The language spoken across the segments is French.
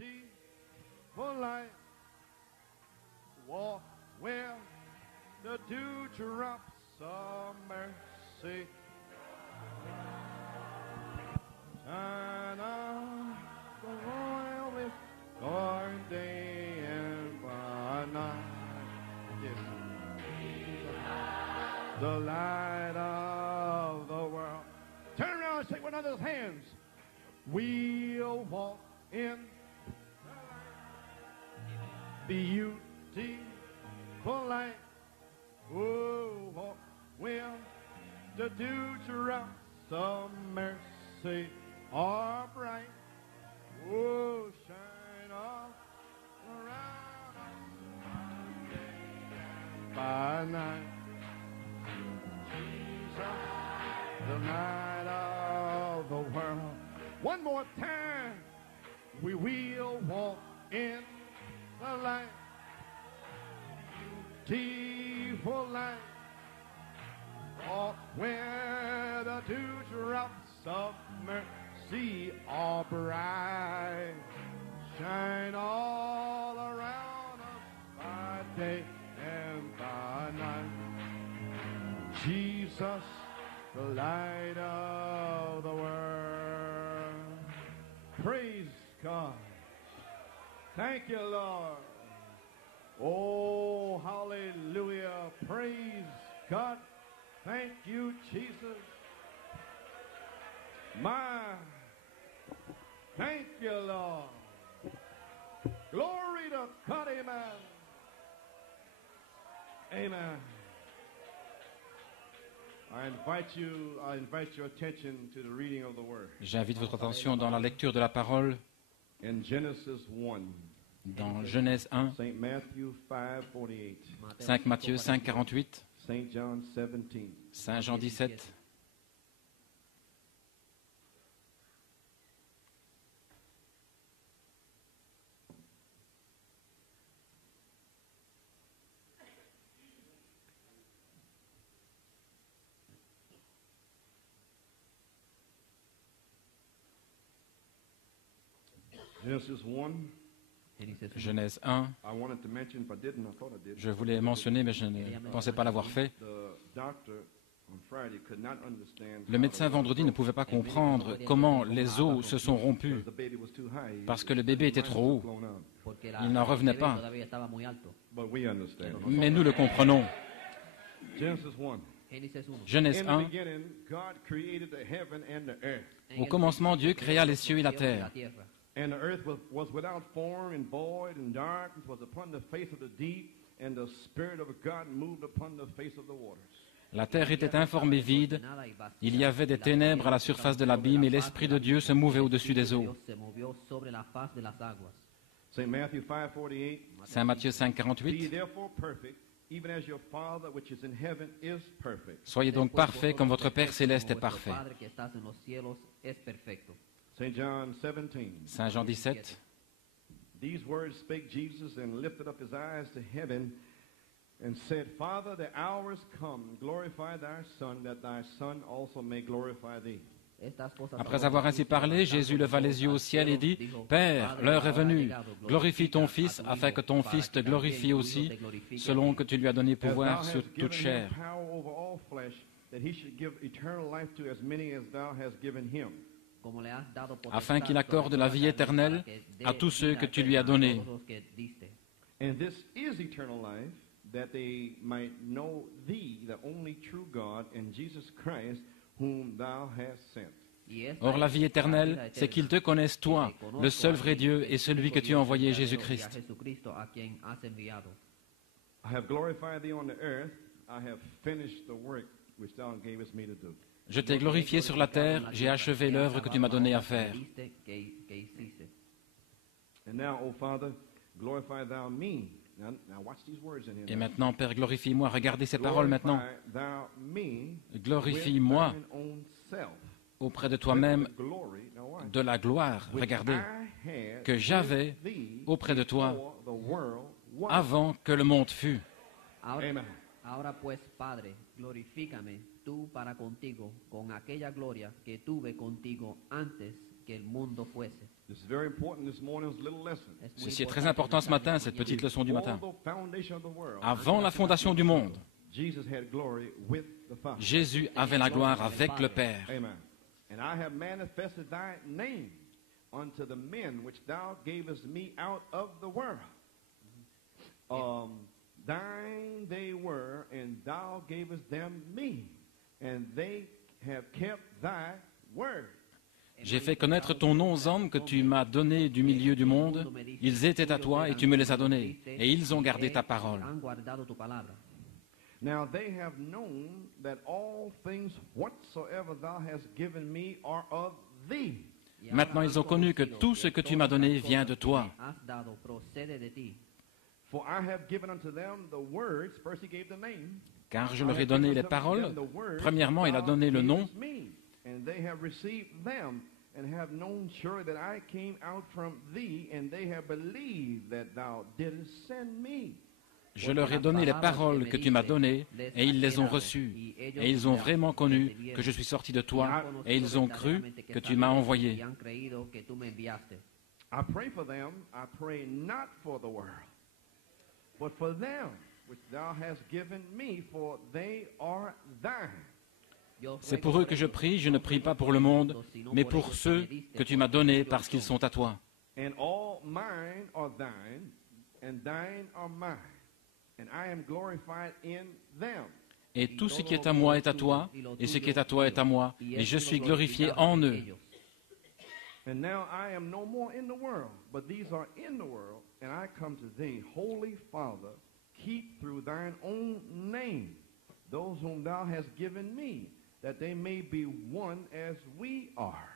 beautiful light. Walk where the dewdrops of mercy shine on the royal with our day and by night. Yes. The light of the world. Turn around and shake one another's hands. We'll walk in beautiful light. Oh, walk where the dewdrops of mercy are bright. Oh, shine all around us by night. Jesus, the light of the world. One more time, we will walk in the light. Beautiful light. Walk where the dewdrops of mercy are bright. Shine all around us by day and by night. Jesus, the light of the world. Praise God. Thank you, Lord. Oh, hallelujah. Praise God. Thank you, Jesus. My, thank you, Lord. Glory to God, amen. Amen. I invite your attention to the reading of the word. J'invite votre attention dans la lecture de la parole In Genesis 1. dans Genèse 1, St. Matthew 5:48. 5 Matthieu 5, 48, St. John 17. Saint Jean 17. Genesis 1. Genèse 1, I wanted to mention, if I didn't, I thought I did. je voulais mentionner, mais je ne pensais pas l'avoir fait. The doctor on Friday could not understand Le médecin vendredi ne pouvait pas comprendre comment les os se sont rompus the baby was too high. parce que le bébé était trop haut. Blown up. Il n'en revenait pas. But we understand. Mais nous le comprenons. Genesis 1. Genèse In the 1, beginning, God created the heaven and the earth. au commencement, Dieu créa les cieux et la terre. And the earth was without form and void, and darkness was upon the face of the deep, and the Spirit of God moved upon the face of the waters. La terre était informe et vide. Il y avait des ténèbres à la surface de l'abîme et l'Esprit de Dieu se mouvait au-dessus des eaux. St. Matthew 5:48. Saint Matthieu 5, Be 48. therefore perfect, even as your Father which is in heaven is perfect. Soyez donc parfaits comme votre Père céleste est parfait. St. John 17. Saint Jean 17. These words spake Jesus and lifted up his eyes to heaven and said, Father, the hour is come. Glorify thy Son, that thy Son also may glorify thee. Après avoir ainsi parlé, Jésus leva les yeux au ciel et dit, Père, l'heure est venue. Glorifie ton Fils, afin que ton Fils te glorifie aussi, selon que tu lui as donné As thou pouvoir hast sur given toute him chair, power over all flesh, that he should give eternal life to as many as thou hast given him. afin qu'il accorde la vie éternelle à tous ceux que tu lui as donnés. And this is eternal life, that they might know thee, the only true God, and Jesus Christ, whom thou hast sent. Or la vie éternelle, c'est qu'ils te connaissent toi, le seul vrai Dieu et celui que tu as envoyé, Jésus-Christ. I have glorified thee on the earth, I have finished the work which thou gavest me to do. Je t'ai glorifié sur la terre, j'ai achevé l'œuvre que tu m'as donné à faire. And now, O Father, glorify thou me. Now watch these words in here. Et maintenant, Père, glorifie-moi. Regardez ces paroles maintenant. Glorify thou me Glorifie-moi with thine own self. auprès de toi-même With the glory, now watch, de la gloire, which regardez, I had que j'avais with thee auprès de toi before the world was. avant que le monde fût. Amen. Ahora pues, Padre, glorifícame tú para contigo con aquella gloria que tuve contigo antes que el mundo fuese. This is very important this morning's little lesson. Es muy Ceci est très importante important ce matin, cette petite leçon du matin. Before the foundation of the world, Avant la fondation du monde, Jesus had glory with the Father. Jésus avait la gloire avec le Père. Amen. And I have manifested thy name unto the men which thou gavest me out of the world. Thine they were, and thou gavest them me, and they have kept thy word. J'ai fait connaître ton nom aux hommes que tu m'as donnés du milieu du monde. Ils étaient à toi et tu me les as donnés. Et ils ont gardé ta parole. Han guardado tu palabra. Now they have known that all things whatsoever thou hast given me are of thee. Maintenant, ils ont connu que tout ce que tu m'as donné vient de toi. Has dado procede de ti. For I have given unto them the words. First he gave the name. Car je leur ai donné les paroles. Premièrement, il a donné le nom. And they have received them, and have known surely that I came out from thee, and they have believed that thou didst send me. Je leur ai donné les paroles que tu m'as données, et ils les ont reçues. Et ils ont vraiment connu que je suis sorti de toi, et ils ont cru que tu m'as envoyé. Y han creído que tú me enviaste. I pray for them. I pray not for the world, but for them which thou hast given me, for they are thine. C'est pour eux que je prie, je ne prie pas pour le monde, mais pour ceux que tu m'as donnés parce qu'ils sont à toi. And all mine are thine, and thine are mine, and I am glorified in them. Et tout ce qui est à moi est à toi, et ce qui est à toi est à moi, et je suis glorifié en eux. And now I am no more in the world, but these are in the world, and I come to thee, Holy Father, keep through thine own name those whom thou hast given me, that they may be one as we are.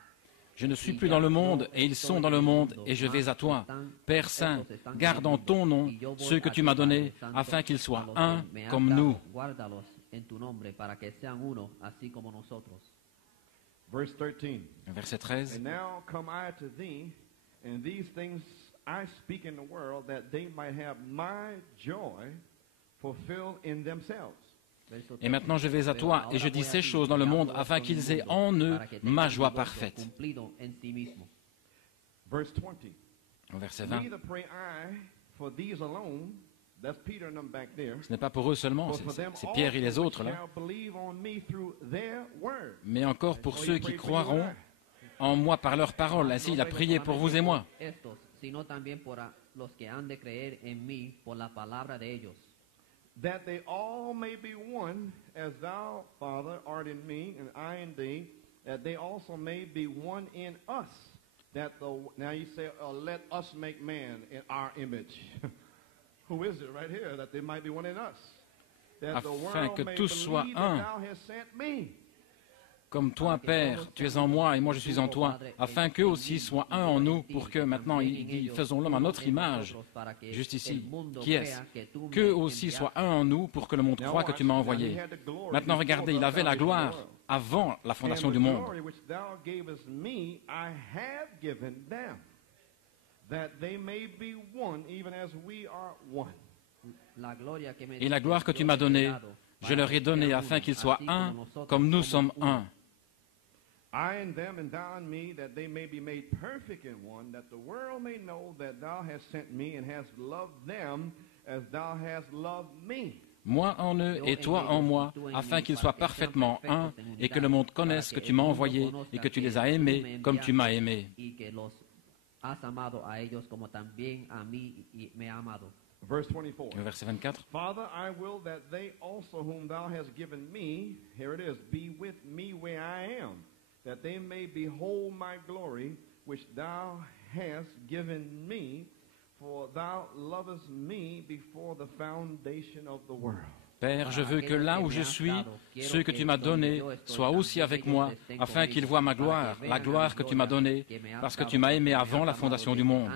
Je ne suis plus dans le monde, et ils sont dans le monde, et je vais à toi. Père Saint, garde en ton nom ceux que tu m'as donnés, afin qu'ils soient un comme nous. Guárdalos en tu nombre para que sean uno, así como nosotros. Verse 13. Verset 13. And now come I to thee, and these things I speak in the world, that they might have my joy fulfilled in themselves. Et maintenant je vais à toi, et je dis ces choses dans le monde, afin qu'ils aient en eux ma joie parfaite. Verse 20. Verset 20. Neither pray I for these alone, that's Peter and them back there, Ce n'est pas pour eux seulement, but for them c'est Pierre et les also autres which là, shall believe on me through their word. mais encore pour So ceux he qui prayed for you and croiront I. en moi par leur parole. Ainsi il a prié pour vous et moi. Estos, sino también por los que han de creer en mí por la palabra de ellos. That they all may be one, as thou, Father, art in me, and I in thee, that they also may be one in us. Now you say, let us make man in our image. Who is it right here? That they might be one in us. That the Afin world que may tous soient believe un. that thou hast sent me. Comme toi, Père, tu es en moi et moi je suis en toi, afin qu'eux aussi soient un en nous, pour que maintenant il dit, faisons l'homme à notre image, juste ici. Qui est-ce? Qu'eux aussi soient un en nous, pour que le monde croie que tu m'as envoyé. Maintenant regardez, il avait la gloire avant la fondation du monde. Glory which thou gavest me, I have given them, that they may be one, even as we are one. Et la gloire que tu m'as donnée, je leur ai donnée afin qu'ils soient un, comme nous sommes un. I in them and thou in me, that they may be made perfect in one, that the world may know that thou hast sent me and hast loved them as thou hast loved me. Moi en eux et toi en moi, afin qu'ils soient parfaitement un, et que le monde connaisse que tu m'as envoyé et que tu les as aimés comme tu m'as aimé. Verse 24. Verset 24. Father, I will that they also whom thou hast given me, here it is, be with me where I am, that they may behold my glory, which thou hast given me, for thou lovest me before the foundation of the world. Père, je veux que là où je suis, ceux que tu m'as donnés soient aussi avec moi, afin qu'ils voient ma gloire, la gloire que tu m'as donnée, parce que tu m'as aimé avant la fondation du monde.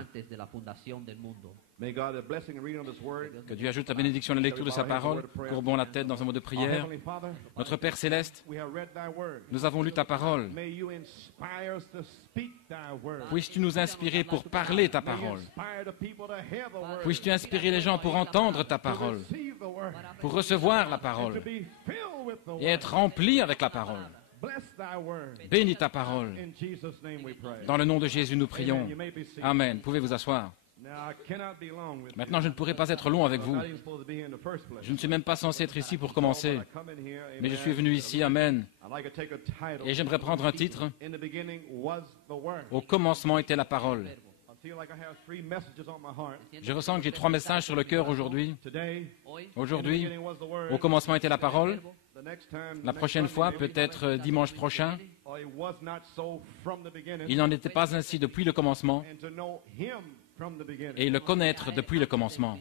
May God have blessing and reading of His Word. Que Dieu ajoute la bénédiction à la lecture de sa parole. Courbons la tête dans un mot de Our prière. Heavenly Father, Notre Père céleste, we have read Thy Word. nous avons lu ta parole. May you inspire us to speak Thy Word. Puisses-tu nous inspirer pour parler ta May you parole. inspire the people to hear the Word. Puisses-tu inspirer les gens pour entendre ta parole, Receive the Word. pour recevoir la To parole be filled with the et Word. être remplis avec la parole. Bless Thy Word. Bénis ta parole. In Jesus' name we pray. Dans le nom de Jésus, nous prions. Amen. You may be seated. Amen. Pouvez vous asseoir. Now, I cannot be long with you. Maintenant, je ne pourrai pas être long avec I'm vous. not even supposed to be here in the first place. Je ne suis même pas censé être ici pour commencer. But I come in here, Mais je amen. suis venu ici, Amen. I'd like to take a title. Et j'aimerais prendre un titre. In the beginning was the Word. Au commencement était la parole. I feel like I have 3 messages on my heart. Je ressens que j'ai 3 messages sur le cœur aujourd'hui. Today, Aujourd'hui, in the beginning was the Word. au commencement était la parole. The next time, La next prochaine Sunday, fois, maybe, peut-être dimanche prochain, or it was not so from the beginning, il n'en était pas ainsi depuis le commencement and to know Him from the beginning. et le connaître depuis le commencement.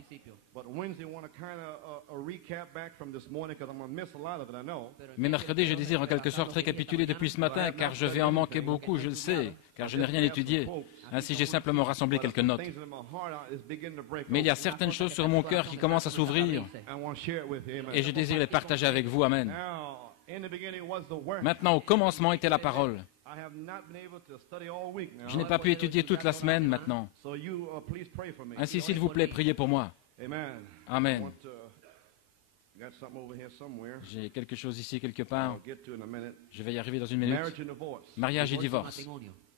But Wednesday, I want to kind of a recap back from this morning because I'm going to miss a lot of it, I know. Mais mercredi, je désire en quelque sorte récapituler depuis ce matin, car je vais en manquer beaucoup, je le sais, car je n'ai rien étudié. Ainsi, j'ai simplement rassemblé quelques notes. Things in my heart is beginning to break Mais il y a open. certaines choses sur mon cœur qui commencent à s'ouvrir, I want to share it with you. Amen. et je désire les partager avec vous. Amen. Now, in the beginning was the Word. Maintenant, au commencement était la parole. I have not been able to study all week now. Je n'ai pas pu étudier toute la semaine maintenant. So you please pray for me. Ainsi, s'il vous plaît, priez pour moi. Amen. I Amen. want to, got something over here somewhere. J'ai quelque chose ici quelque I'll part. get to it in a minute. Je vais y arriver dans une minute. Marriage and divorce. Mariage et divorce.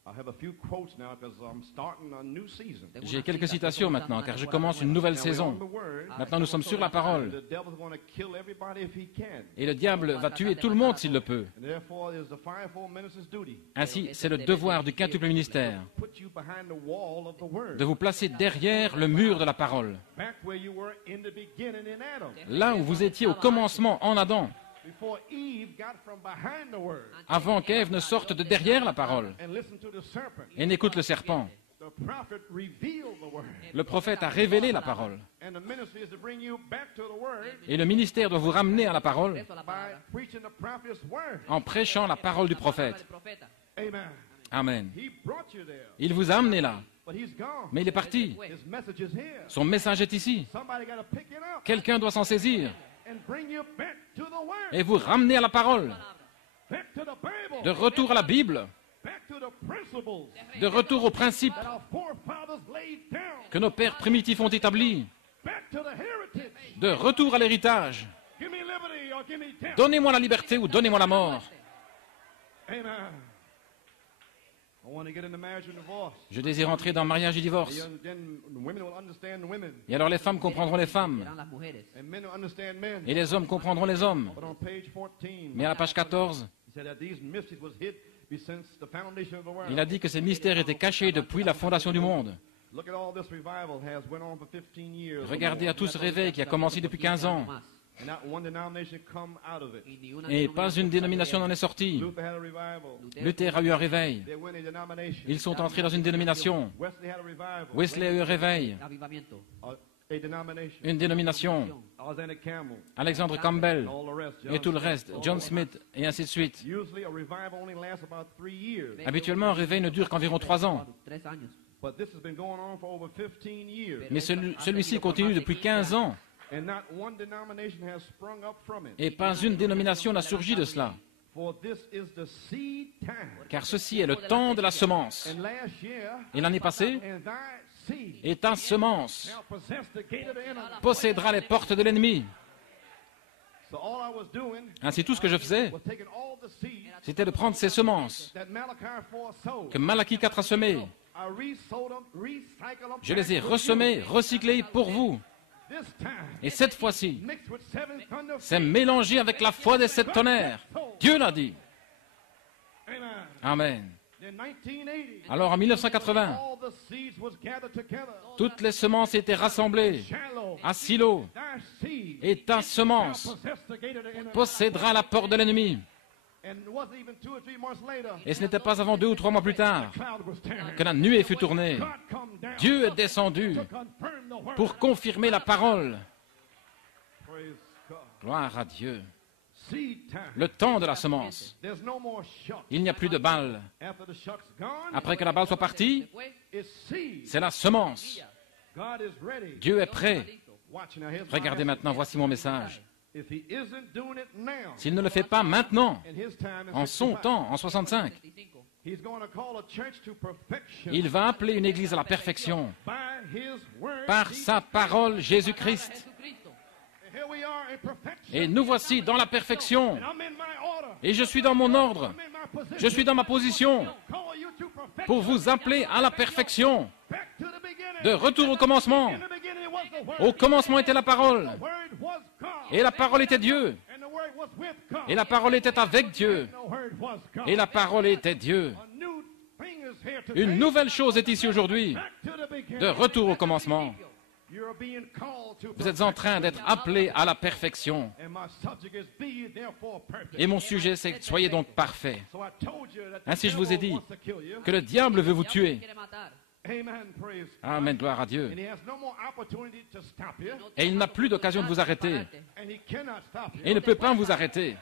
I have a few quotes now because I'm starting a new season. J'ai quelques citations maintenant, car je commence une nouvelle Now, we're on saison. the Word. Maintenant, nous sommes sur la parole. The devil's going to kill everybody if he can. Et le diable va tuer tout le monde s'il le peut. And therefore, it is the fivefold minister's duty Ainsi, c'est le devoir du quintuple ministère to put you behind the wall of the Word. de vous placer derrière le mur de la parole. Back where you were in the beginning in Adam. Là où vous étiez au commencement en Adam, Before Eve got from behind the Word avant qu'Ève ne sorte de derrière la parole and listened to the serpent. et n'écoute le serpent. The prophet revealed the Word. Le prophète a révélé la parole. And the ministry is to bring you back to the Word Et le ministère doit vous ramener à la parole by preaching the prophet's Word. en prêchant la parole du prophète. Amen. Amen. He brought you there, Il vous a amené là, but he's gone. mais il est parti. His message is here. Son message est ici. Somebody got to pick it up Quelqu'un doit s'en saisir and bring you back to the Word, et vous ramener à la parole. back to the Bible, De retour à la Bible, back to the principles de retour aux principes that our forefathers laid down, que nos pères primitifs ont établis, back to the heritage. de retour à l'héritage. Give me liberty or give me death. Donnez-moi la liberté ou donnez-moi la mort. Amen. I want to get into marriage and divorce. Je désire entrer dans mariage et divorce. Then women will understand women, Et alors les femmes comprendront les femmes, and men will understand men. et les hommes comprendront les hommes. But on page 14, Mais à la page 14, he said that these mysteries was hid since the foundation of the world. il a dit que ces mystères étaient cachés depuis la fondation du monde. Look at all this revival has went on for 15 years. Regardez à tout ce réveil qui a commencé depuis 15 ans. And not one denomination come out of it. Et pas une dénomination n'en est sortie. Luther had a revival. Luther a eu un réveil. They went in a denomination. Ils sont entrés dans une dénomination. Wesley had a revival. Wesley a eu un réveil. A denomination. Une dénomination. Alexander Campbell. Alexandre Campbell All the rest. et tout le reste. John Smith et ainsi de suite. Usually a revival only lasts about 3 years. Habituellement, un réveil ne dure qu'environ 3 ans. But this has been going on for over 15 years. Mais celui-ci continue depuis 15 ans. And not one denomination has sprung up from it. Et pas une dénomination n'a surgi de cela. For this is the seed time. Car ceci est le temps de la semence. And last year, Et l'année passée, and thy seed et ta semence shall possess the gate of the enemy. possédera les portes de l'ennemi. So all I was doing Ainsi, tout ce que je faisais, was taking all the seeds c'était de prendre ces semences that Malachi 4 sowed. que Malachie 4 a semées. I resowed them, recycled them. Je les ai back with ressemées, you. recyclées pour vous. This time, Et cette fois-ci, mixed with 7 thunder c'est mélangé avec la foi des 7 tonnerres. Dieu l'a dit. Amen. Amen. In 1980, Alors en 1980, all the seeds was gathered together. toutes les semences étaient rassemblées Shallow, à Silo. thy seed Et ta shall semence possess the gate of the enemy. possédera la porte de l'ennemi. And it wasn't even 2 or 3 months later, Et ce n'était pas avant 2 ou 3 mois plus tard cloud was tearing. que la nuée fut tournée. God come down Dieu est descendu to confirm the word. pour confirmer la parole. Praise God. Gloire à Dieu. Seed time. Le temps de la semence. There's no more shock. Il n'y a plus de balles. After the shock's gone, Après que la balle soit partie, it's seed. c'est la semence. God is ready. Dieu est prêt. Watch now. Here's my Regardez message. maintenant, voici mon message. If he isn't doing it now, S'il ne le fait pas maintenant, in his time in en son 65, temps, en 65, he's going to call a church to perfection il va appeler une église à la perfection by his word. par sa parole, Jésus-Christ. And here we are in perfection. Et nous voici dans la perfection. And I'm in my order. Et je suis dans mon ordre. I'm in my position. Je suis dans ma position Call you to perfection. pour vous appeler à la perfection. Back to the beginning. De retour au commencement. In the beginning was the word. Au commencement était la parole. The word was God. Et la parole était Dieu. And the word was with God. Et la parole était avec Dieu. And the word was God. Et la parole était Dieu. A new thing is here today. Une nouvelle chose est ici aujourd'hui. Back to the beginning. De retour au commencement. You're being called to Vous êtes en train d'être appelés à la perfection. And my subject is be ye therefore perfect. Et mon sujet, c'est soyez donc parfaits. So I told you that the Ainsi je vous ai devil dit wants to kill you. que le diable veut vous tuer. Amen. Praise God. Amen, gloire à Dieu. And he has no more opportunity to stop you. Et il n'a plus d'occasion de vous arrêter. And he cannot stop you. Et il ne peut pas vous arrêter.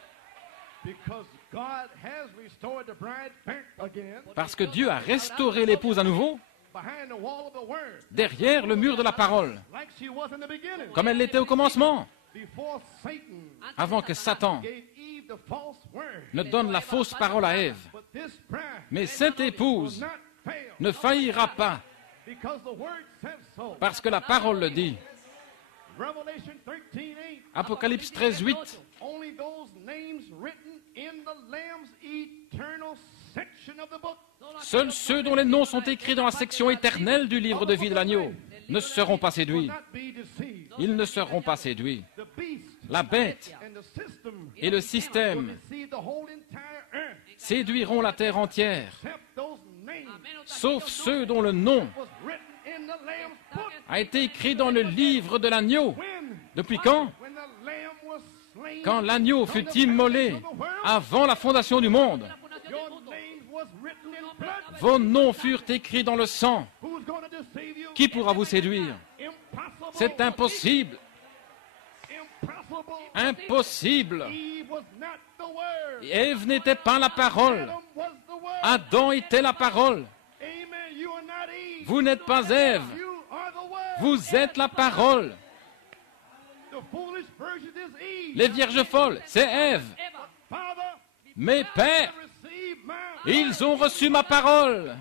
Because God has restored the bride back again Parce que Dieu a restauré l'épouse à nouveau behind the wall of the word. derrière le mur de la parole, Like she was in the beginning. comme elle l'était au commencement, Before Satan avant que Satan gave Eve the false word. ne donne la fausse parole à Ève. But this bride Mais cette épouse will not fail. ne faillira pas, Because the word says so. parce que la parole le dit. Revelation 13:8. Apocalypse 13, 8. Only those names written in the Lamb's eternal section of the book. Seuls ceux dont les noms sont écrits dans la section éternelle du livre de vie de l'agneau ne seront pas Will séduits. not be deceived. Ils ne seront pas séduits. The beast La bête and the system et le will système deceive the whole entire earth. séduiront la terre entière, Except those names sauf ceux dont le nom was written in the Lamb's book. a été écrit dans le livre de l'agneau. When? Depuis quand? When the Lamb was slain. Quand l'agneau fut immolé avant la fondation du monde. Your name was written in blood. Vos noms furent écrits dans le sang. Who's going to deceive you? Qui pourra vous séduire? Impossible. C'est impossible. Impossible. Impossible. Eve was not the word. Ève n'était pas la parole. Adam was the word. Adam était la parole. Amen. You are not Eve. Vous n'êtes pas Ève. You are the word. Vous êtes la parole. The foolish virgin is Eve. Les vierges folles, c'est Ève. Father, Mes pères, receive my ils ont reçu ma parole.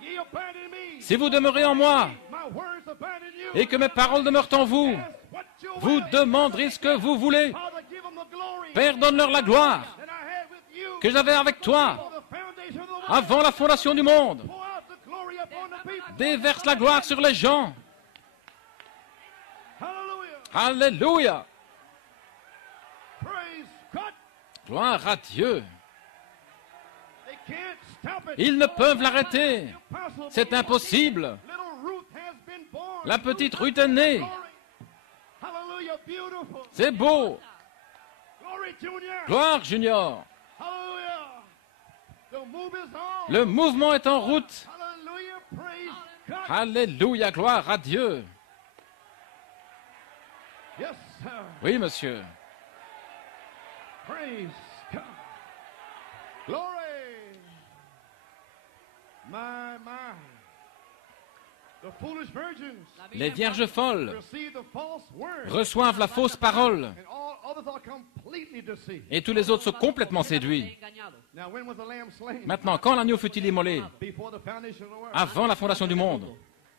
Ye abide in me. Si vous demeurez en moi My words abide in you. et que mes paroles demeurent en vous, Ask what you vous will. demanderez ce que vous voulez. Father, give them the glory Père, donne-leur la gloire that I had with you que j'avais avec toi before the foundation of the world. avant la fondation du monde. Pour out the glory upon the people. Déverse la gloire sur les gens. Hallelujah. Alléluia. Praise God. Gloire à Dieu. They can't stop it. Ils ne peuvent l'arrêter. Impossible. C'est impossible. Little Ruth has been born. La petite Ruth est née. Glory. Hallelujah. Beautiful. C'est beau. Glory, Junior. Gloire, Junior. Hallelujah. The move is on. Le mouvement est en route. Hallelujah. Praise God. Alléluia. Gloire à Dieu. Yes, sir. Oui, monsieur. Praise God. Glory. My. The foolish virgins Les vierges folles receive the false word. reçoivent la fausse parole And all others are completely deceived. et tous les autres sont complètement séduits. Now, when was the lamb slain? Maintenant, quand l'agneau fut-il immolé? Before the foundation of the world. Avant la fondation du monde.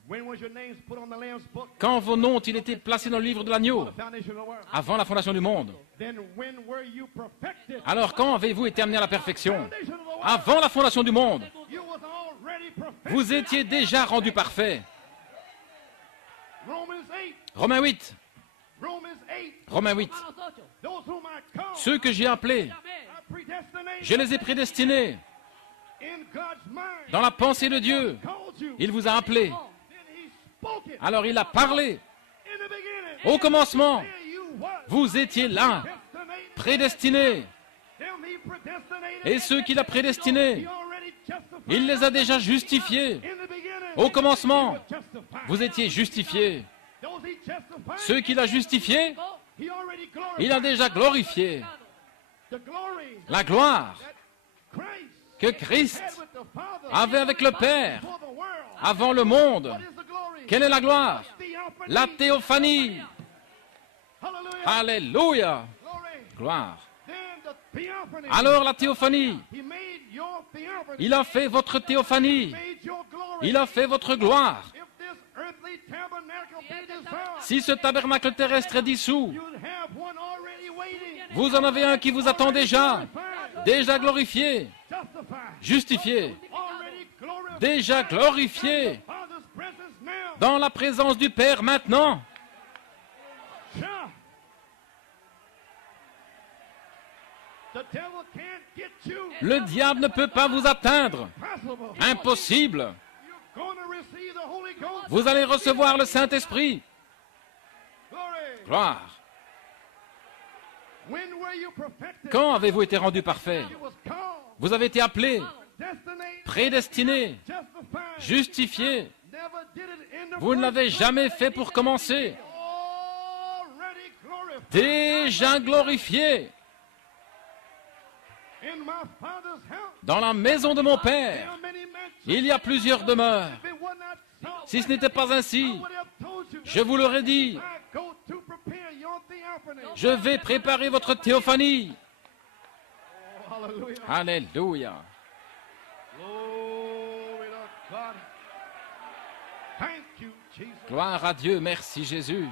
When was your names put on the lamb's book? Quand vos noms ont-ils été placés dans le livre de l'agneau? The foundation of the world. Avant la fondation du monde. Then when were you perfected? Alors quand avez-vous été amené à la perfection? Foundation of the world. Avant la fondation du monde. You was already perfected. Vous étiez déjà rendu parfait. Romans 8. Romains 8. Romans 8. Romains 8. Those whom I called, Ceux que j'ai appelés, I predestinated je les ai prédestinés in God's mind. dans la pensée de Dieu. Called you. Il vous a appelés. Then he spoke it. Alors il a parlé. In the beginning. Au commencement, There you was. vous étiez là, Predestinated. prédestinés. Them he predestinated. Et ceux qu'il a He prédestinés, already justified. il les a déjà justifiés. In the beginning. Au commencement, He was justified. vous étiez justifiés. Those he justified. Ceux qu'il a justifiés, He already glorified. il a déjà glorifié. The glory La gloire that Christ que Christ had with the Father avait avec le Père before the world. avant le monde. What is the glory? Quelle est la gloire? Theophany. La théophanie. Hallelujah. Alléluia. Glory. Gloire. Then the theophany. Alors la théophanie. He made your theophany. Il a fait votre théophanie. Made your glory. Il a fait votre gloire. If this earthly tabernacle be dissolved, Si ce tabernacle terrestre est dissous, you'd have one already waiting. vous en avez un qui vous attend déjà, déjà glorifié, Justified. justifié, Already glorified. déjà glorifié, Father's presence now. dans la présence du Père maintenant. Yeah. The devil can't get you. Le diable ne peut pas vous atteindre. Impossible. Impossible. You're going to receive the Holy Ghost. Vous allez recevoir le Saint-Esprit. Glory. Gloire. When were you perfected? Quand avez-vous été rendu parfait? You was called, Vous avez été appelé, destined, prédestiné, justified. justifié. Never did it in the Vous ne first l'avez place. jamais fait pour commencer. Already glorified. Déjà glorifié. In my Father's house, Dans la maison de mon there Père, are many mansions. il y a plusieurs demeures. If it were not so, Si ce n'était pas ainsi, I would have told you je vous l'aurais dit, I go to prepare your theophany. je vais préparer votre théophanie. Oh, hallelujah. Alléluia. Glory to God. Thank you, Jesus. Gloire à Dieu, merci Jésus.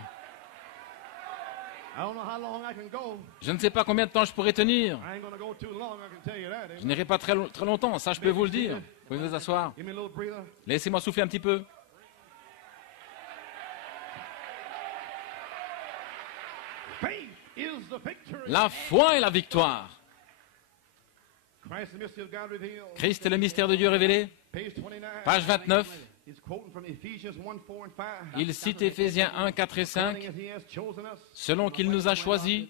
I don't know how long I can go. Je ne sais pas combien de temps je pourrai tenir. I ain't gonna go too long, I can tell you that. Je n'irai pas très longtemps, ça je peux vous le dire. Vous pouvez vous asseoir. Give me a little breather. Laissez-moi souffler un petit peu. Faith is the victory. La foi est la victoire. Christ, the mystery of God revealed. Christ est le mystère de Dieu révélé. Page 29. Page 29. He's quoting from Ephesians 1, 4 and 5. Il cite Éphésiens 1, 4 et 5. According as he has chosen us Selon qu'il nous a choisis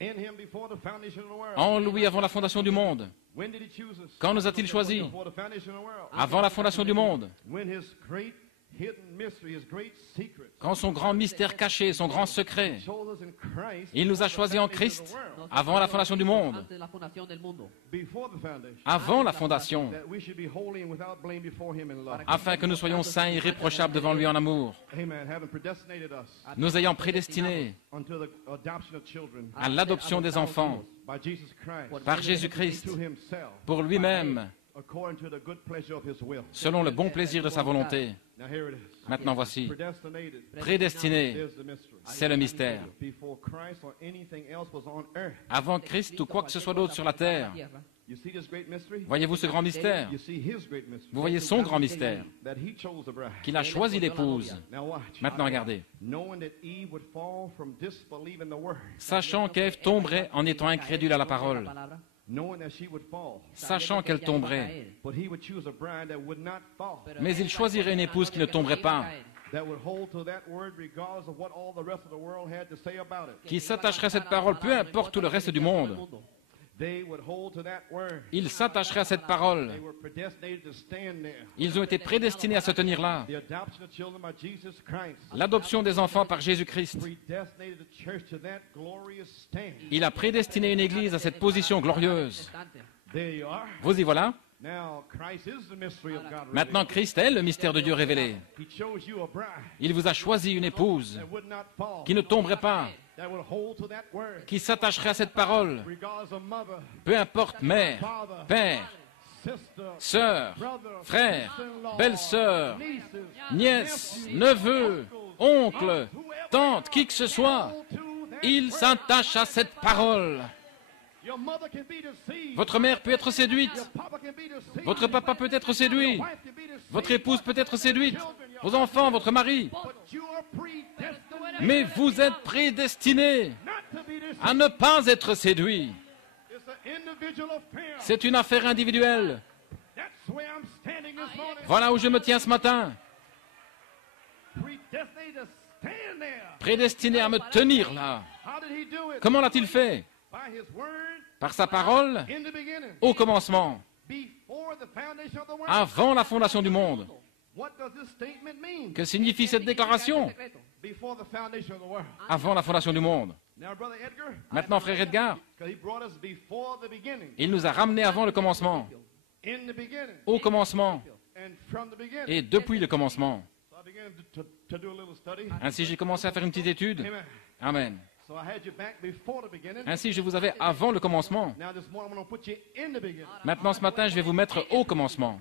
in him before the foundation of the world. en lui avant la fondation du monde. When did he choose us? Quand nous a-t-il choisis? Before the foundation of the world. Avant la fondation du monde. When his great hidden mystery, his great secret, Quand son grand mystère caché, son grand secret, chose us in Christ il nous a choisis en Christ avant la fondation du monde. Antes de la fundación del mundo. before the foundation, Avant la fondation. that we should be holy and without blame before him in love. Afin que nous soyons saints et irréprochables devant lui en amour. Amen. Having predestinated us Nous ayant prédestinés unto the adoption of children à l'adoption des enfants by Jesus Christ par Jésus-Christ to himself, pour lui-même, according to the good pleasure of his will. selon le bon plaisir de sa volonté. Now here it is. Maintenant voici, Predestinated prédestinés, is the mystery. c'est le mystère. Before Christ or anything else was on earth. Avant Christ ou quoi que ce soit d'autre sur la terre. You see this great mystery? Voyez-vous ce grand mystère? You see his great mystery. Vous voyez son grand mystère, That he chose the bride. qu'il a choisi l'épouse. Now watch. Maintenant regardez, Knowing that Eve would fall from disbelieving the word. sachant qu'Ève tomberait en étant incrédule à la parole, Knowing that she would fall. sachant qu'elle tomberait, But he would choose a bride that would not fall. mais il choisirait une épouse qui ne tomberait pas, That would hold to that word regardless of what all the rest of the world had to say about it. qui s'attacherait à cette parole, peu importe tout le reste du monde. They would hold to that word. Ils s'attacheraient à cette parole. They were predestinated to stand there. Ils ont été prédestinés à se tenir là. The adoption of children by Jesus Christ. L'adoption des enfants par Jésus-Christ. Predestinated the church to that glorious stand. Il a prédestiné une église à cette position glorieuse. There you are. Vous y voilà. Now Christ is the mystery of God. Maintenant, Christ est le mystère de Dieu révélé. He chose you a bride Il vous a choisi une épouse that would not fall. qui ne tomberait pas, That would hold to that word. qui s'attacherait à cette parole, Regardless of mother, peu importe mère, père, sister, sœur, brother, frère, sister-in-law, belle-sœur, nieces, nièce, neveu, oncle, tante, qui que ce soit. hold to that Il word. s'attache à cette parole. Your mother can be deceived. Votre mère peut être séduite. Your papa can be deceived. Votre papa peut être séduit. Your wife can be deceived. Votre épouse peut être séduite. Vos enfants, votre mari. But you are predestined Mais vous êtes prédestinés not to be deceived. à ne pas être séduits. It's an individual affair. C'est une affaire individuelle. That's where I'm standing this morning. Voilà où je me tiens ce matin. Predestinated to stand there. Prédestiné à me tenir là. How did he do it? Comment l'a-t-il fait? By his word Par sa parole, in the beginning. au commencement, Before the foundation of the world. avant la fondation du monde. What does this statement mean? Que signifie cette déclaration? Before the foundation of the world. Avant la fondation du monde. Now, Brother Edgar, Maintenant, frère Edgar, because he brought us before the beginning. il nous a ramenés avant le commencement, In the beginning. au commencement And from the beginning. et depuis le commencement. So I begin began to do a little study. Ainsi, j'ai commencé à faire une petite étude. Amen. Amen. So I had you back before the beginning. Ainsi, je vous avais avant le commencement. Now this morning I'm going to put you in the beginning. Maintenant, ce matin, je vais vous mettre au commencement.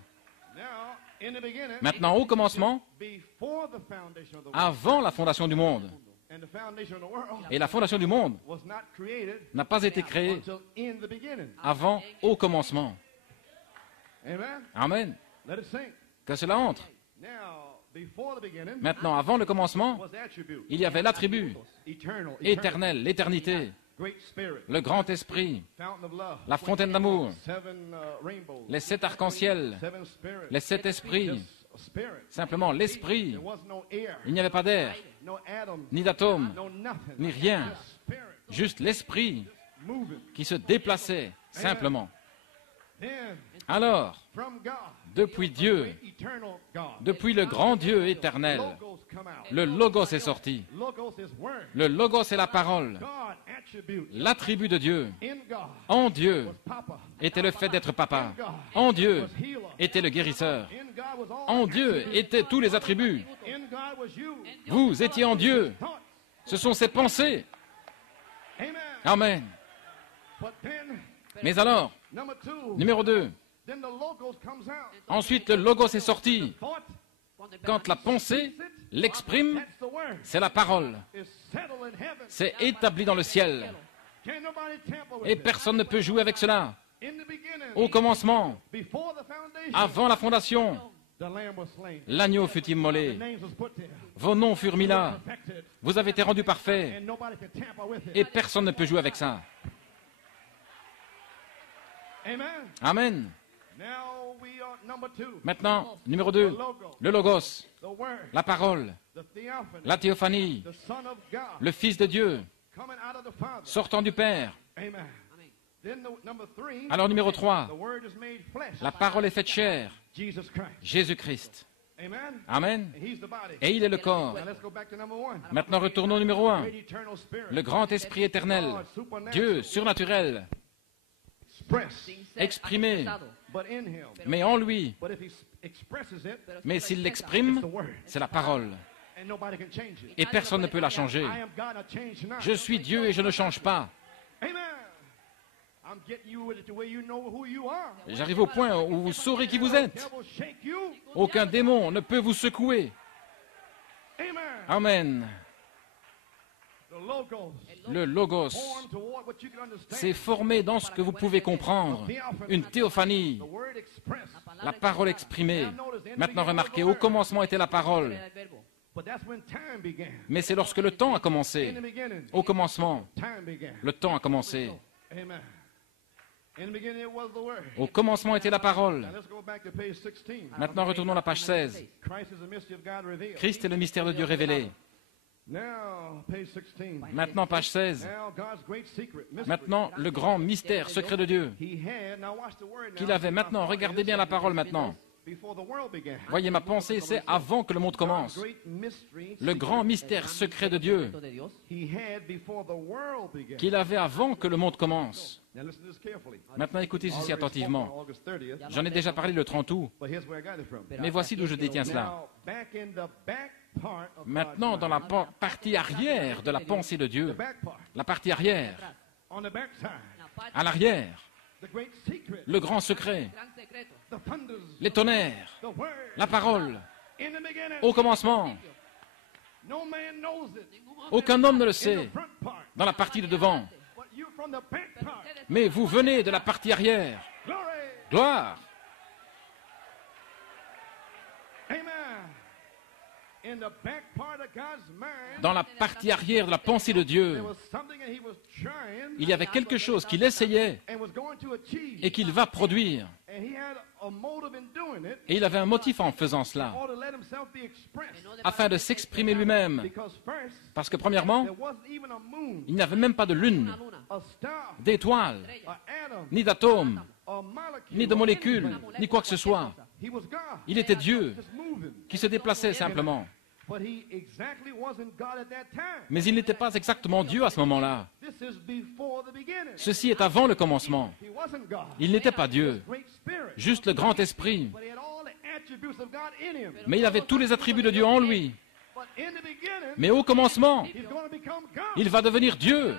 Now, in the beginning, Maintenant, au commencement, before the foundation of the world. avant la fondation du monde. And the foundation of the world Et la fondation du monde was not created n'a pas été créée until in the beginning. avant au commencement. Amen. Amen. Let it sink. Que cela entre. Now, before the beginning Maintenant, avant le commencement, was attribute, il y avait l'attribut eternal, éternel, l'éternité, great spirit, le grand esprit, fountain of love, la fontaine d'amour, seven rainbows, les 7 arcs-en-ciel, seven spirits, les 7 esprits, just a spirit. simplement l'esprit. There was no air, Il n'y avait pas d'air, no atoms, ni d'atomes, no nothing, ni rien, just spirit juste l'esprit moving. qui se déplaçait simplement. Then, Alors, from God, depuis Dieu, great eternal God, depuis le grand Dieu éternel, logos come out. le Logos est sorti. Logos is word. Le Logos est la parole. God attribute L'attribut de Dieu in God en Dieu was Papa. était le fait d'être papa. En Dieu Was healer. était le guérisseur. In God was all. En Dieu étaient tous les attributs. In God was you. Vous étiez en Dieu. Thoughts. Ce sont ses pensées. Amen. Amen. But then, Mais alors, number two, numéro 2, then the logos comes out. ensuite le Logos est sorti. Thought, Quand la pensée l'exprime, that's the word. c'est la parole. It's settled in heaven. C'est établi dans le ciel. Can't nobody tamper with Et it. personne ne peut jouer avec cela. In the beginning, Au commencement, before the foundation, avant la fondation, the lamb was slain. l'agneau fut The immolé. names was put there. Vos noms furent mis là. Perfected. Vous avez été rendus parfaits. And nobody can tamper with it. Et personne ne peut jouer avec ça. Amen. Amen. Now we are number two. Maintenant, numéro 2, le Logos, The word, la parole, the theophany, la théophanie, the Son of God, le Fils de Dieu, coming out of the Father. sortant du Père. Amen. Then the, number three, Alors numéro 3, the word is made flesh. la parole est faite chair, Jesus Christ. Jésus-Christ. Amen. Amen. And he's the body. Et il est le corps. Now let's go back to number one. Maintenant retournons au numéro 1, Great eternal spirit. le grand esprit éternel, Dieu surnaturel, Express. exprimé, But in him. mais en lui. But if he expresses it, Mais s'il it's l'exprime, the word. c'est la parole. And nobody can change it. Et personne ne peut la changer. I am God, I change not. Je suis Dieu et je ne change pas. Amen. I'm getting you with it to where you know who you are. J'arrive au point où vous saurez qui vous êtes. Devil shake you. Aucun démon ne peut vous secouer. Amen. Amen. The logos Le Logos formed toward what you can understand. s'est formé dans ce que vous pouvez comprendre. Une théophanie, The word express. la parole exprimée. Maintenant remarquez, au commencement était la parole. But that's when time began. Mais c'est lorsque le temps a In commencé. the beginning, Au commencement, time began. le temps a commencé. Amen. In the beginning, it was the word. Au commencement était la parole. Now let's go back to page 16. Maintenant retournons à la page 16. Christ is the mystery of God revealed. Christ est le mystère de Dieu révélé. Now, page 16. Maintenant page 16. Now, God's great secret, mystery. Maintenant le grand mystère secret de Dieu He had, now watch the word now. qu'il avait maintenant. Regardez bien la parole maintenant. Before the world began. Voyez, ma pensée, c'est avant que le monde commence. Great mystery, Le grand mystère secret de Dieu he had before the world began. qu'il avait avant que le monde commence. Now listen to this carefully. Maintenant écoutez ceci Already spoken attentivement. on August 30th, J'en ai déjà parlé le 30 août, but here's where I got it from. mais voici d'où je détiens cela. Now, back in the back part of Maintenant, God's dans la mind, partie arrière de la pensée de the Dieu, back part, la partie arrière, on the back side, à l'arrière, the great secret, le grand secret, the thunders, les tonnerres, the word, la parole, in the beginning. au commencement. No man knows it. Aucun homme ne le In sait the front part, dans la partie de devant, but you from the back part. mais vous venez de la partie arrière. Glory. Gloire! Amen. In the back part of God's mind, Dans la partie arrière de la pensée de Dieu, there was something that he was trying il y avait quelque chose qu'il essayait and was going to achieve. et qu'il va produire. And he had a motive in doing it Et il avait un motif en faisant cela, in order to let himself be expressed. afin de s'exprimer lui-même. Because first, Parce que premièrement, there wasn't even a moon, il n'y avait même pas de lune, a star, d'étoiles, an atom, ni d'atomes, a molecule. ni de molécules, ni quoi que ce soit. He was God, Il était Dieu just moving. qui se déplaçait simplement. But he exactly wasn't God at that time. Mais il n'était pas exactement Dieu à ce moment-là. This is before the beginning. Ceci est avant le commencement. He wasn't God. Il n'était pas Dieu, Great spirit. juste le grand esprit. But he had all the attributes of God in him. Mais il avait tous les attributs de Dieu en lui. But in the beginning, Mais au commencement, he's going to become God. il va devenir Dieu.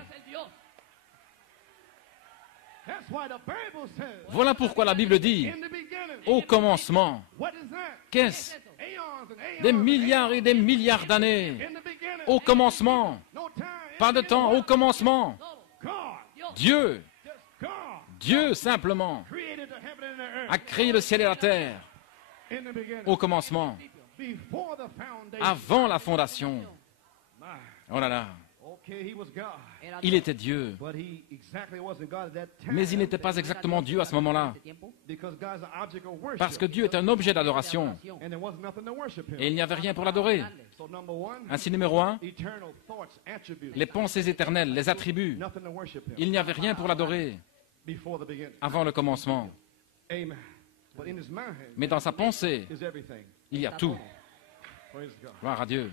That's why the Bible says, Voilà pourquoi la Bible dit, in the beginning, au commencement, what is that? qu'est-ce? Aeons and aeons Des and milliards et des milliards d'années. in the beginning, Au commencement, no time, pas de temps, au commencement. God, Dieu, just God, Dieu simplement, created the heaven and the earth a créé le ciel et la terre. in the beginning, Au commencement, before the foundation. avant la fondation. My, Oh là là, okay, he was God, il était Dieu. but he exactly wasn't God at that time. Mais il n'était pas exactement Dieu à ce moment-là. Because God's an object of worship. Parce que Dieu est un objet d'adoration. And there wasn't nothing to worship him. Et il n'y avait rien pour l'adorer. So number one, Ainsi, numéro un, eternal thoughts, attributes. les pensées éternelles, les attributs. Nothing to worship him Il n'y avait rien pour l'adorer before the beginning. avant le commencement. Amen. But in his mind Mais dans sa pensée, is everything. il y a tout. Praise God. Gloire à Dieu.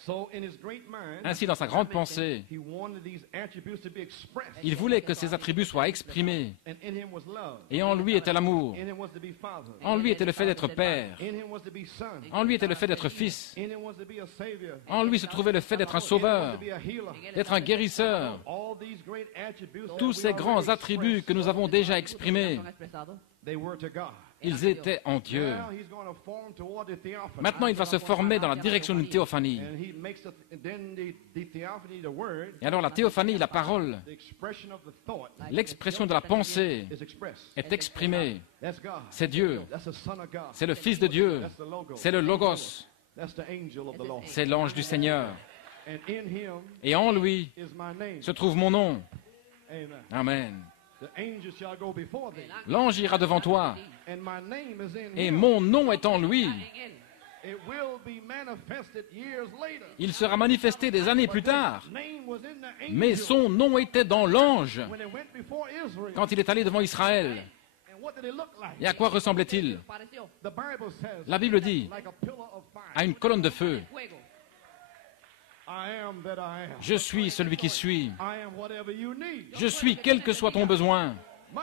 So in his great mind, Ainsi, dans sa grande pensée, he wanted these attributes to be expressed. il voulait que ces attributs soient exprimés. And in him was love. Et en lui était l'amour. In him was to be father. En lui était le fait d'être père. In him was to be son. En lui était le fait d'être fils. In him was to be a savior. En lui se trouvait le fait d'être un sauveur, To be a healer. d'être un guérisseur. All these great attributes Tous that ces we grands already attributs expressed, que nous avons déjà exprimés, they were to God. ils étaient en Dieu. Now he's going to form toward the theophany. Maintenant, il va se former dans la direction d'une théophanie. And he makes then the theophany, the word, Et alors la théophanie, la parole, the expression of the thought l'expression de la pensée is expressed. est exprimée. That's God. C'est Dieu, That's the Son of God. c'est le Fils de Dieu, That's the Logos. c'est le Logos, That's the angel of the Lord. c'est l'ange du Seigneur. And in him Et en lui is my name. se trouve mon nom. Amen. Amen. The angel shall go before thee. L'ange ira devant toi, And my name is in et him. mon nom est en lui. It will be manifested years later. Il sera manifesté des années plus tard. His name was in the angel Mais son nom était dans l'ange when it went before Israel. quand il est allé devant Israël. And what did it look like? Et à quoi ressemblait-il? The Bible says, La Bible dit, like a pillar of fire. à une colonne de feu. I am that I am. Je suis celui qui suis. I am whatever you need. Je suis quel que soit ton besoin. My,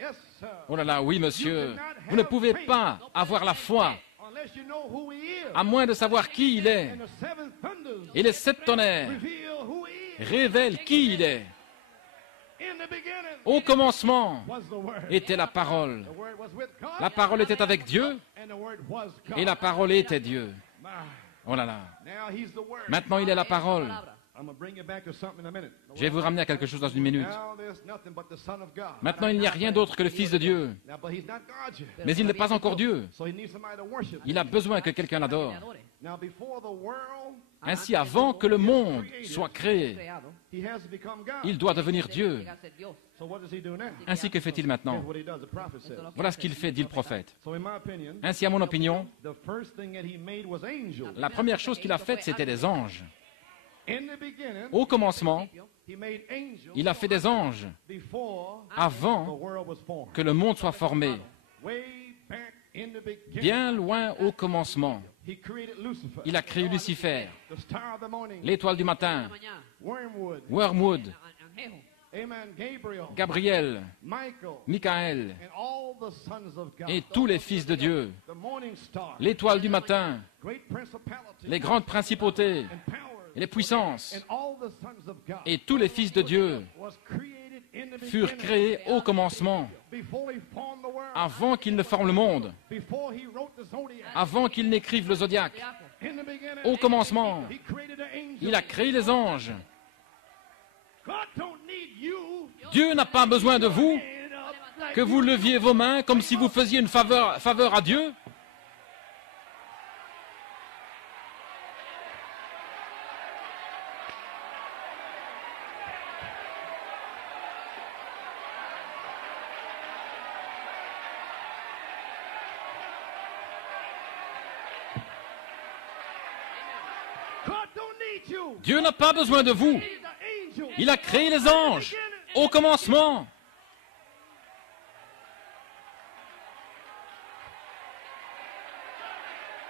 yes, sir. Oh là là, oui monsieur. Vous ne pouvez pas avoir la foi Unless you know who he is. à moins de savoir qui il est. And the seven thunders Et les 7 tonnerres reveal who he is. révèlent qui il est. In the beginning Au commencement was the word. était la parole. The word was with God. La parole était avec Dieu And the word was God. et la parole était Dieu. My. Oh là là. Now he's the word. Maintenant il est la parole. I'm going to bring you back to something in a minute. Je vais vous ramener à quelque chose dans une minute. Now there's nothing but the Son of God. Maintenant il n'y a rien d'autre que le Fils de Dieu. Now, but he's not God yet. Mais il n'est pas encore Dieu. So he needs somebody to worship. Il a besoin que quelqu'un l'adore. Now before the world, Ainsi, avant que le monde soit créé, he has to become God. il doit devenir Dieu. So what does he do now? Ainsi, que fait-il maintenant? Here's what he does, the prophet says. Voilà ce qu'il fait, dit le prophète. So in my opinion, Ainsi, à mon opinion, the first thing that he made was angels. la première chose qu'il a faite, c'était des anges. In the beginning, Au commencement, he made angels il a fait des anges before the avant world was formed. que le monde soit formé. Way back in the beginning, Bien loin au commencement, he created Lucifer, il a créé Lucifer, the star of the morning, l'étoile du matin, Wormwood, Wormwood, amen, Gabriel, Gabriel, Michael, Michael and all the sons of God. et tous les fils de Dieu, The morning star, l'étoile du matin, great principalities les grandes principautés and powers, et les puissances, and all the sons of God et tous les fils de Dieu was created in the furent beginning, créés au commencement, before he formed the world, avant qu'il ne forme le monde, before he wrote the zodiac. avant qu'il n'écrive le zodiaque. In the beginning, Au commencement, he created the angels. il a créé les anges. God don't need you Dieu n'a pas besoin de vous, hand up like que vous leviez vos mains comme si vous faisiez une faveur à Dieu. God don't need you. Dieu n'a pas besoin de vous. He's the angel. Il a créé les anges au commencement.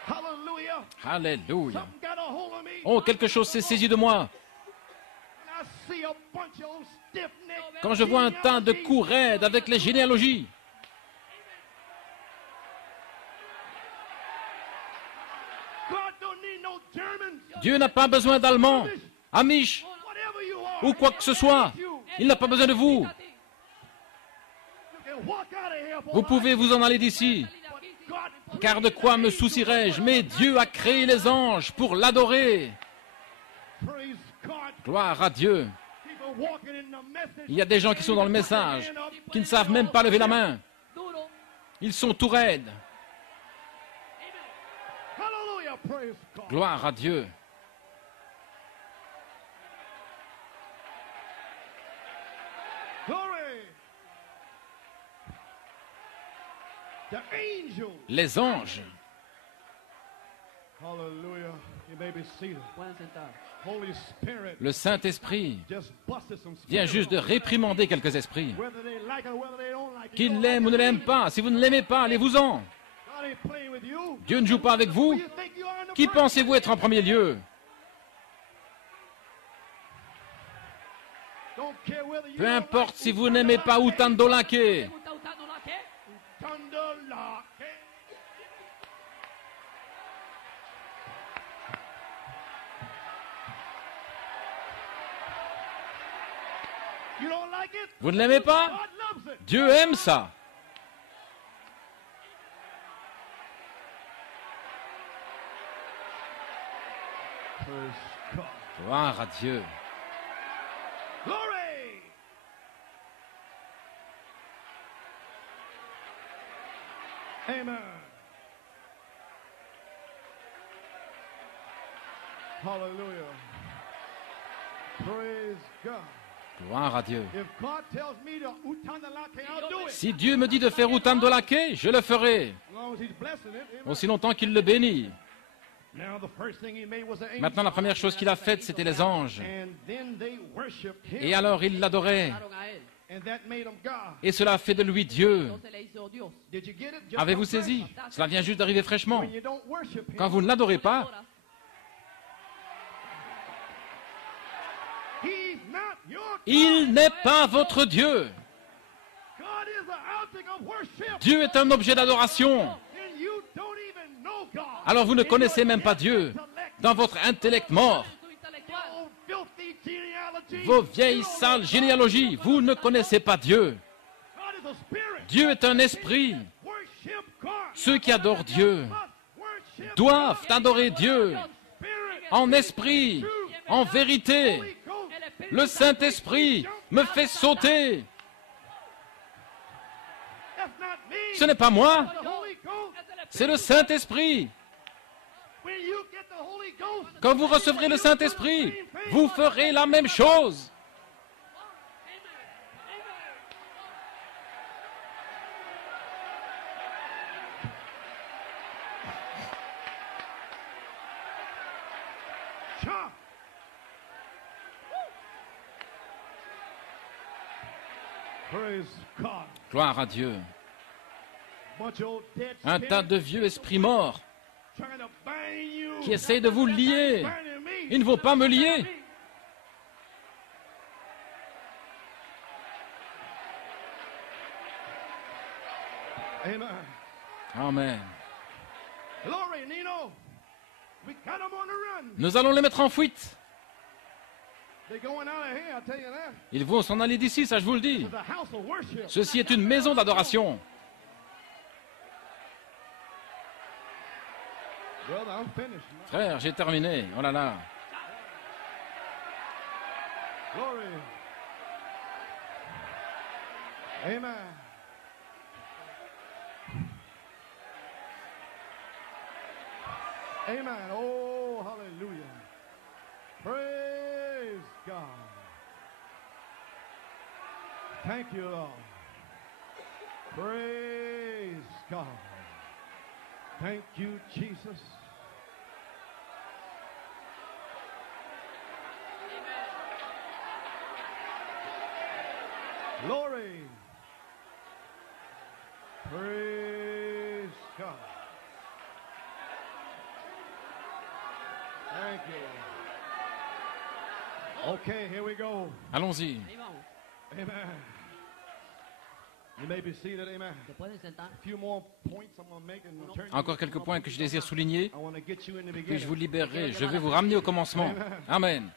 Hallelujah. Alléluia. Something got a hold of me. Oh, quelque chose s'est saisi de moi. I see a bunch of stiff-necked Quand je vois un tas de coups raides avec les généalogies. God don't need no Germans. Dieu n'a pas besoin d'Allemands, Amish Whatever you are, ou quoi que ce soit. Il n'a pas besoin de vous. you can walk out of here, boy. Vous pouvez vous en aller d'ici. God, Car de quoi me soucierais-je? Mais Dieu a créé les anges pour l'adorer. praise God. Gloire à Dieu. People walking in the message. Il y a des gens qui sont dans le message, qui ne savent même pas lever la main. Ils sont tout raides. Hallelujah, praise God. Gloire à Dieu. Glory. The angels. Les anges. Hallelujah. You may be seated. Pueden sentar. Holy Spirit Le Saint-Esprit just busted some vient spirits. juste de réprimander quelques esprits. Whether they like it or whether they don't like it. Qu'ils l'aiment ou ne l'aiment pas, si vous ne l'aimez pas, allez-vous-en. God ain't playing with you. Dieu ne joue pas avec vous. Who you think you are in the Qui first pensez-vous être en premier lieu? Don't care whether you Peu don't importe like si vous n'aimez pas Utandolake. Tundalake. You don't like it? Vous ne l'aimez pas? God loves it. Dieu aime ça. Praise God. Gloire à Dieu. Glory. Amen. Hallelujah. Praise God. Gloire à Dieu. If God tells me to utandalake, I'll do it. Si Dieu me dit de faire Utandolake, je le ferai. As long as He's blessing it. Amen. Aussi longtemps qu'il le bénit. Now the first thing He made was the angels. Maintenant, la première chose qu'il a faite, c'était les anges. And then they worshiped Him. Et alors, il l'adorait. Adoraron a él. And that made Him God. Et cela a fait de lui Dieu. Entonces le hizo Dios. Did you get it? Just Avez-vous come saisi? fresh. Cela vient juste d'arriver fraîchement. When you don't worship Him, Quand vous ne l'adorez pas, Ahora, He's not your God. il n'est pas votre Dieu. God is an object of worship. Dieu est un objet d'adoration. And you don't even know God. Alors vous ne connaissez même pas Dieu. Dans votre intellect mort, su intelectual. Oh, filthy genealogy. vos vieilles sales généalogies, vous ne connaissez pas Dieu. God is a spirit. Dieu est un esprit. Worship God. Ceux qui adorent Dieu Must worship doivent adorer Dieu spirit. en esprit, en vérité. Holy Ghost. El Espíritu Le Saint-Esprit me fait sauter. That's not me. Ce n'est pas moi, The Holy Ghost. c'est le Saint-Esprit. When you get the Holy Ghost, Quand vous recevrez le Saint-Esprit, vous ferez la même chose. Cha. Praise God. Gloire à Dieu. Bunch of old dead Un tas de vieux esprits morts trying to bind you. qui essayent de vous lier. Binding me. Ils ne vont pas me lier. Amen. Amen. Glory, Nino. We got them on the run. Nous allons les mettre en fuite. They're going out of here, I'll tell you that. Ils vont s'en aller d'ici, ça je vous le dis. It's a house of worship. Ceci est une maison d'adoration. Brother, I'm finished. Frère, j'ai terminé. Oh là là. Glory. Amen. Amen. Oh, hallelujah. Praise God. Thank you, Lord. Praise God. Thank you, Jesus. Glory. Praise God. Thank you. Lord. Okay, here we go. Allons-y. Ahí vamos. Amen. You may be seated, amen. Se pueden sentar. A few more points I'm going to make and turn you. Encore quelques points que je désire souligner, I want to get you in the puis beginning. je vous libérerai. Je vais vous ramener au commencement. Amen.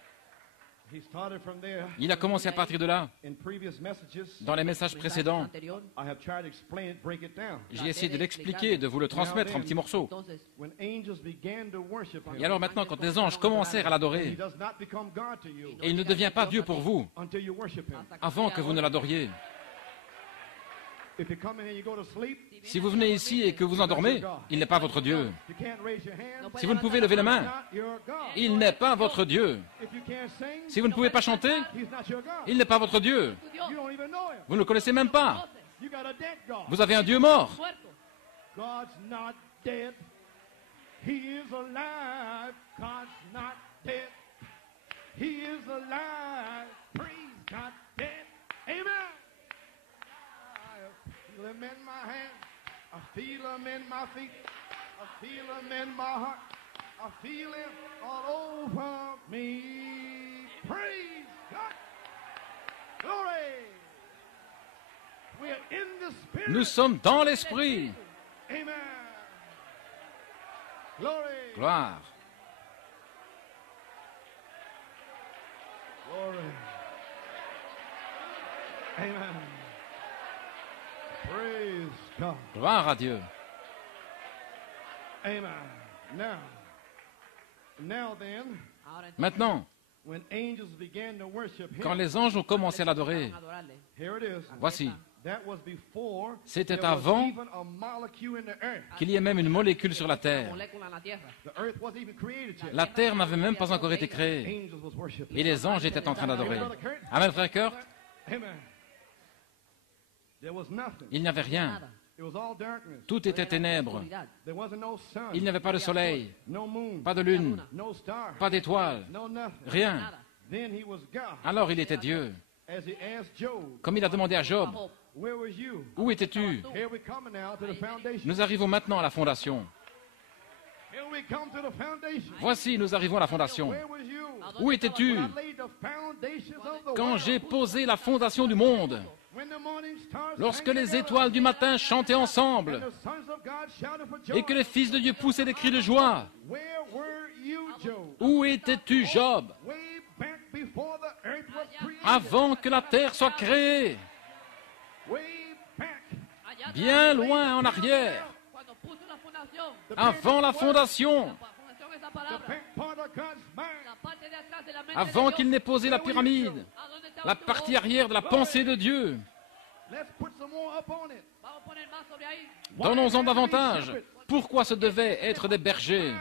He started from there. Il a commencé à partir de là. In previous messages, Dans les messages précédents, Anterior, I have tried to explain it, break it down. j'ai essayé de l'expliquer, de vous le transmettre en petits morceaux. entonces, When angels began to worship Et him, alors maintenant, quand les anges commencèrent à he l'adorer, does not become God to you et il ne devient pas Dieu pour vous, until you worship him. avant que vous ne l'adoriez. If you come in and you go to sleep, Si vous venez ici et que vous endormez, il n'est pas votre Dieu. you can't raise your hand. Si vous ne pouvez lever la main, Not your God. il n'est pas votre Dieu. If you can't sing, Si vous ne pouvez pas chanter, he's not your God. il n'est pas votre Dieu. You don't even know him. Vous ne le connaissez même pas. You got a dead God. Vous avez un Dieu mort. God's not dead. He is alive. God's not dead. He is alive. Praise not dead. Amen. I feel him in my hand. I feel him in my feet. I feel him in my heart. I feel him all over me. Praise God. Glory. We are in the Spirit. Nous sommes dans l'esprit. Amen. Glory. Gloire. Glory. Amen. Praise God. Gloire à Dieu. Amen. Now then, ahora entonces, Maintenant, when angels began to worship quand him, les anges ont commencé à l'adorer, adorarle. here it is. voici That was before C'était there was avant even a molecule in the earth. qu'il y ait même une molécule sur la terre. Molécula en la tierra. The earth wasn't even created yet. La terre n'avait même pas encore été créée. Angels was worshiping. Et les anges étaient en train d'adorer. Amen, frère Kurt. Amen. There was nothing. Il n'y avait rien. Nada. It was all darkness. Tout était ténèbres. Oscuridad. There wasn't no sun. Il n'y avait pas de soleil, No moon. pas de lune, No star. pas d'étoiles, No nothing. rien. Nada. Then he was God. Alors il était Dieu. As he asked Job, Comme il a demandé à Job, Job, where was you? où étais-tu? Here we come now to the foundation. Nous arrivons maintenant à la fondation. Here we come to the foundation. Voici, nous arrivons à la fondation. Where was you? Où étais-tu When I laid the foundations of the quand world. j'ai posé la fondation du monde? When the morning stars Lorsque sang les together, étoiles du matin chantaient ensemble and the sons of God shouted for joy. et que les fils de Dieu poussaient des cris de joie, Where were you, Job? où étais-tu, Job, Way back before the earth was created. avant que la terre soit créée? Way back. allá Bien loin en arrière, cuando puso la fundación, avant la fondation, la fundación es la The palabra, back part of God's mind. la parte de atrás de la mente avant de qu'il Dios. n'ait posé la pyramide, ¿A dónde estaba la tu partie ojo? arrière de la pensée de Dieu. Let's put some more up on it. Vamos a poner más sobre ahí. Donnons-en davantage. Pourquoi ce devait être des bergers?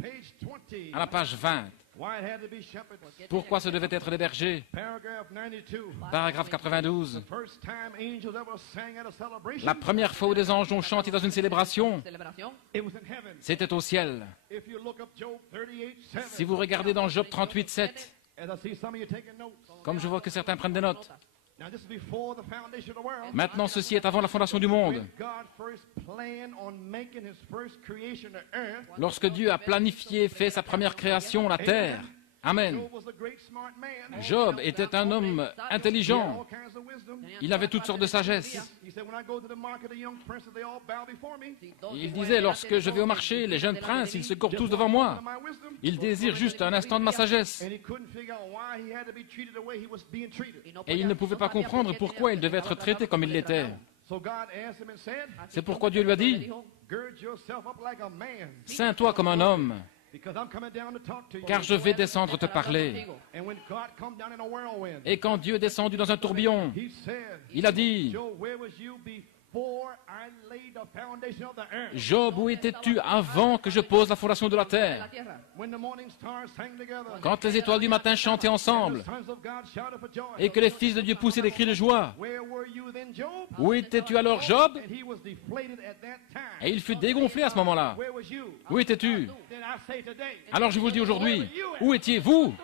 Page 20. À la page 20. Why it had to be shepherds. Pourquoi ce devait être des bergers? Paragraph 92. Paragraphe 92. First time angels ever sang at a celebration. La première fois où des anges ont chanté dans une célébration, Celebración. It was in heaven. c'était au ciel. If you look up Job 38:7. Si vous regardez dans Job 38, 7, As I see some of you taking notes. comme je vois que certains prennent des notes, Now this is before the foundation of the world. maintenant ceci est avant la fondation du monde. When God first planned on making his first creation of earth. Lorsque Dieu a planifié et fait sa première création, la terre. Amen. Job was a great smart man. Job était un homme He had intelligent. all kinds of wisdom. Il avait toutes sortes de sagesse. He said, when I go to the market, the young princes, they all bow before me. Il disait, lorsque je vais au marché, les jeunes princes, ils se courent tous devant moi. My wisdom. Ils désirent juste un instant de ma sagesse. And he couldn't figure out why he had to be treated the way he was being treated. Et il ne pouvait pas comprendre pourquoi il devait être traité comme il l'était. So God asked him and said, C'est pourquoi Dieu lui a dit, gird yourself up like a man, ceins-toi comme un homme, because I'm coming down to talk to you. car je vais descendre te parler. And when God come down in a whirlwind, Et quand Dieu est descendu dans un tourbillon, he said, il a dit, Job, where was you before I laid the foundation of the earth? Job, où étais-tu avant que je pose la fondation de la terre? La tierra. When the morning stars sang together, Quand les étoiles du matin chantaient and the ensemble, sons of God shouted for joy. et que les fils de Dieu poussaient des cris de joie, Where were you then, Job? où étais-tu alors, Job? And he was deflated at that time. Et il fut dégonflé à ce moment-là. Where was you? Où étais-tu? Then I say today, Alors je vous le dis aujourd'hui, où étiez-vous?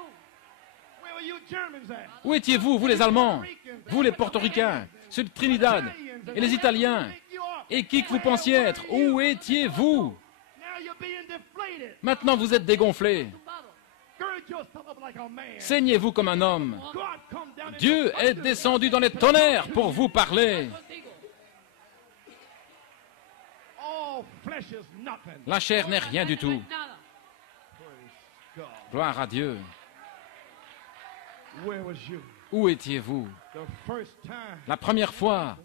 where were you Germans at? Où étiez-vous, vous les Allemands, vous les Portoricains, ceux de Trinidad, et les Italiens, et qui que vous pensiez être? Où étiez-vous? Now you're being deflated. Maintenant vous êtes dégonflés. Tumbado. Saignez-vous comme un homme. Dieu est descendu dans les tonnerres pour vous parler. La chair n'est rien du tout. Gloire à Dieu. Où étiez-vous? La première fois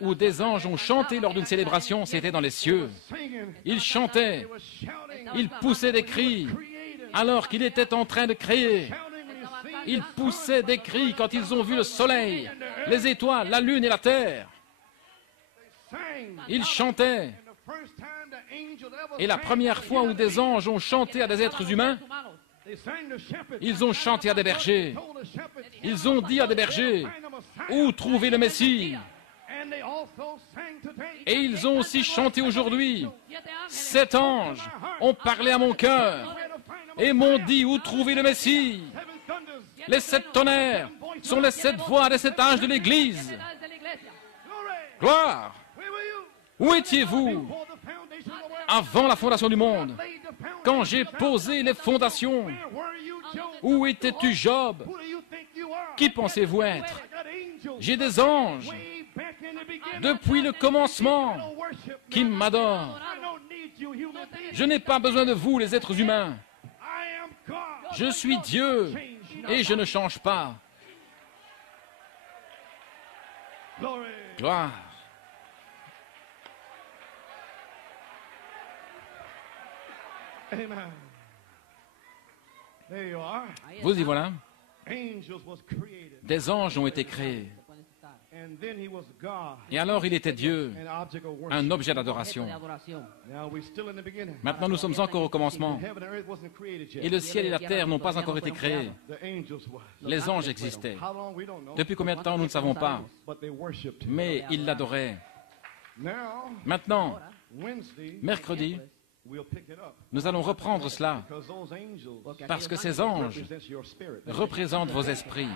où des anges ont chanté lors d'une célébration, c'était dans les cieux. Ils chantaient, ils poussaient des cris alors qu'il était en train de créer. Ils poussaient des cris quand ils ont vu le soleil, les étoiles, la lune et la terre. Ils chantaient. Et la première fois où des anges ont chanté à des êtres humains, ils ont chanté à des bergers. Ils ont dit à des bergers, où trouver le Messie? Et ils ont aussi chanté aujourd'hui. 7 anges ont parlé à mon cœur et m'ont dit, où trouver le Messie? Les 7 tonnerres sont les 7 voix des 7 âges de l'Église. Gloire! Où étiez-vous avant la fondation du monde? Quand j'ai posé les fondations, où étais-tu, Job? Qui pensez-vous être? J'ai des anges depuis le commencement qui m'adorent. Je n'ai pas besoin de vous, les êtres humains. Je suis Dieu et je ne change pas. Gloire. Amen. There you are. Vous y voilà. Angels was created. Des anges ont été créés. And then he was God. Et alors il était Dieu, An object of worship. un objet d'adoration. Now we're still in the beginning. Maintenant nous sommes encore au commencement. Heaven and earth wasn't created yet. Et le ciel et la terre n'ont pas encore été créés. The angels was. Les anges existaient. How long we don't know. Depuis combien de temps nous ne savons pas. But they worshipped him. Mais ils l'adoraient. Now, Maintenant, Wednesday, mercredi, we'll pick it up. nous allons reprendre cela. Because those angels Parce que ces anges represent your spirit. représentent vos esprits.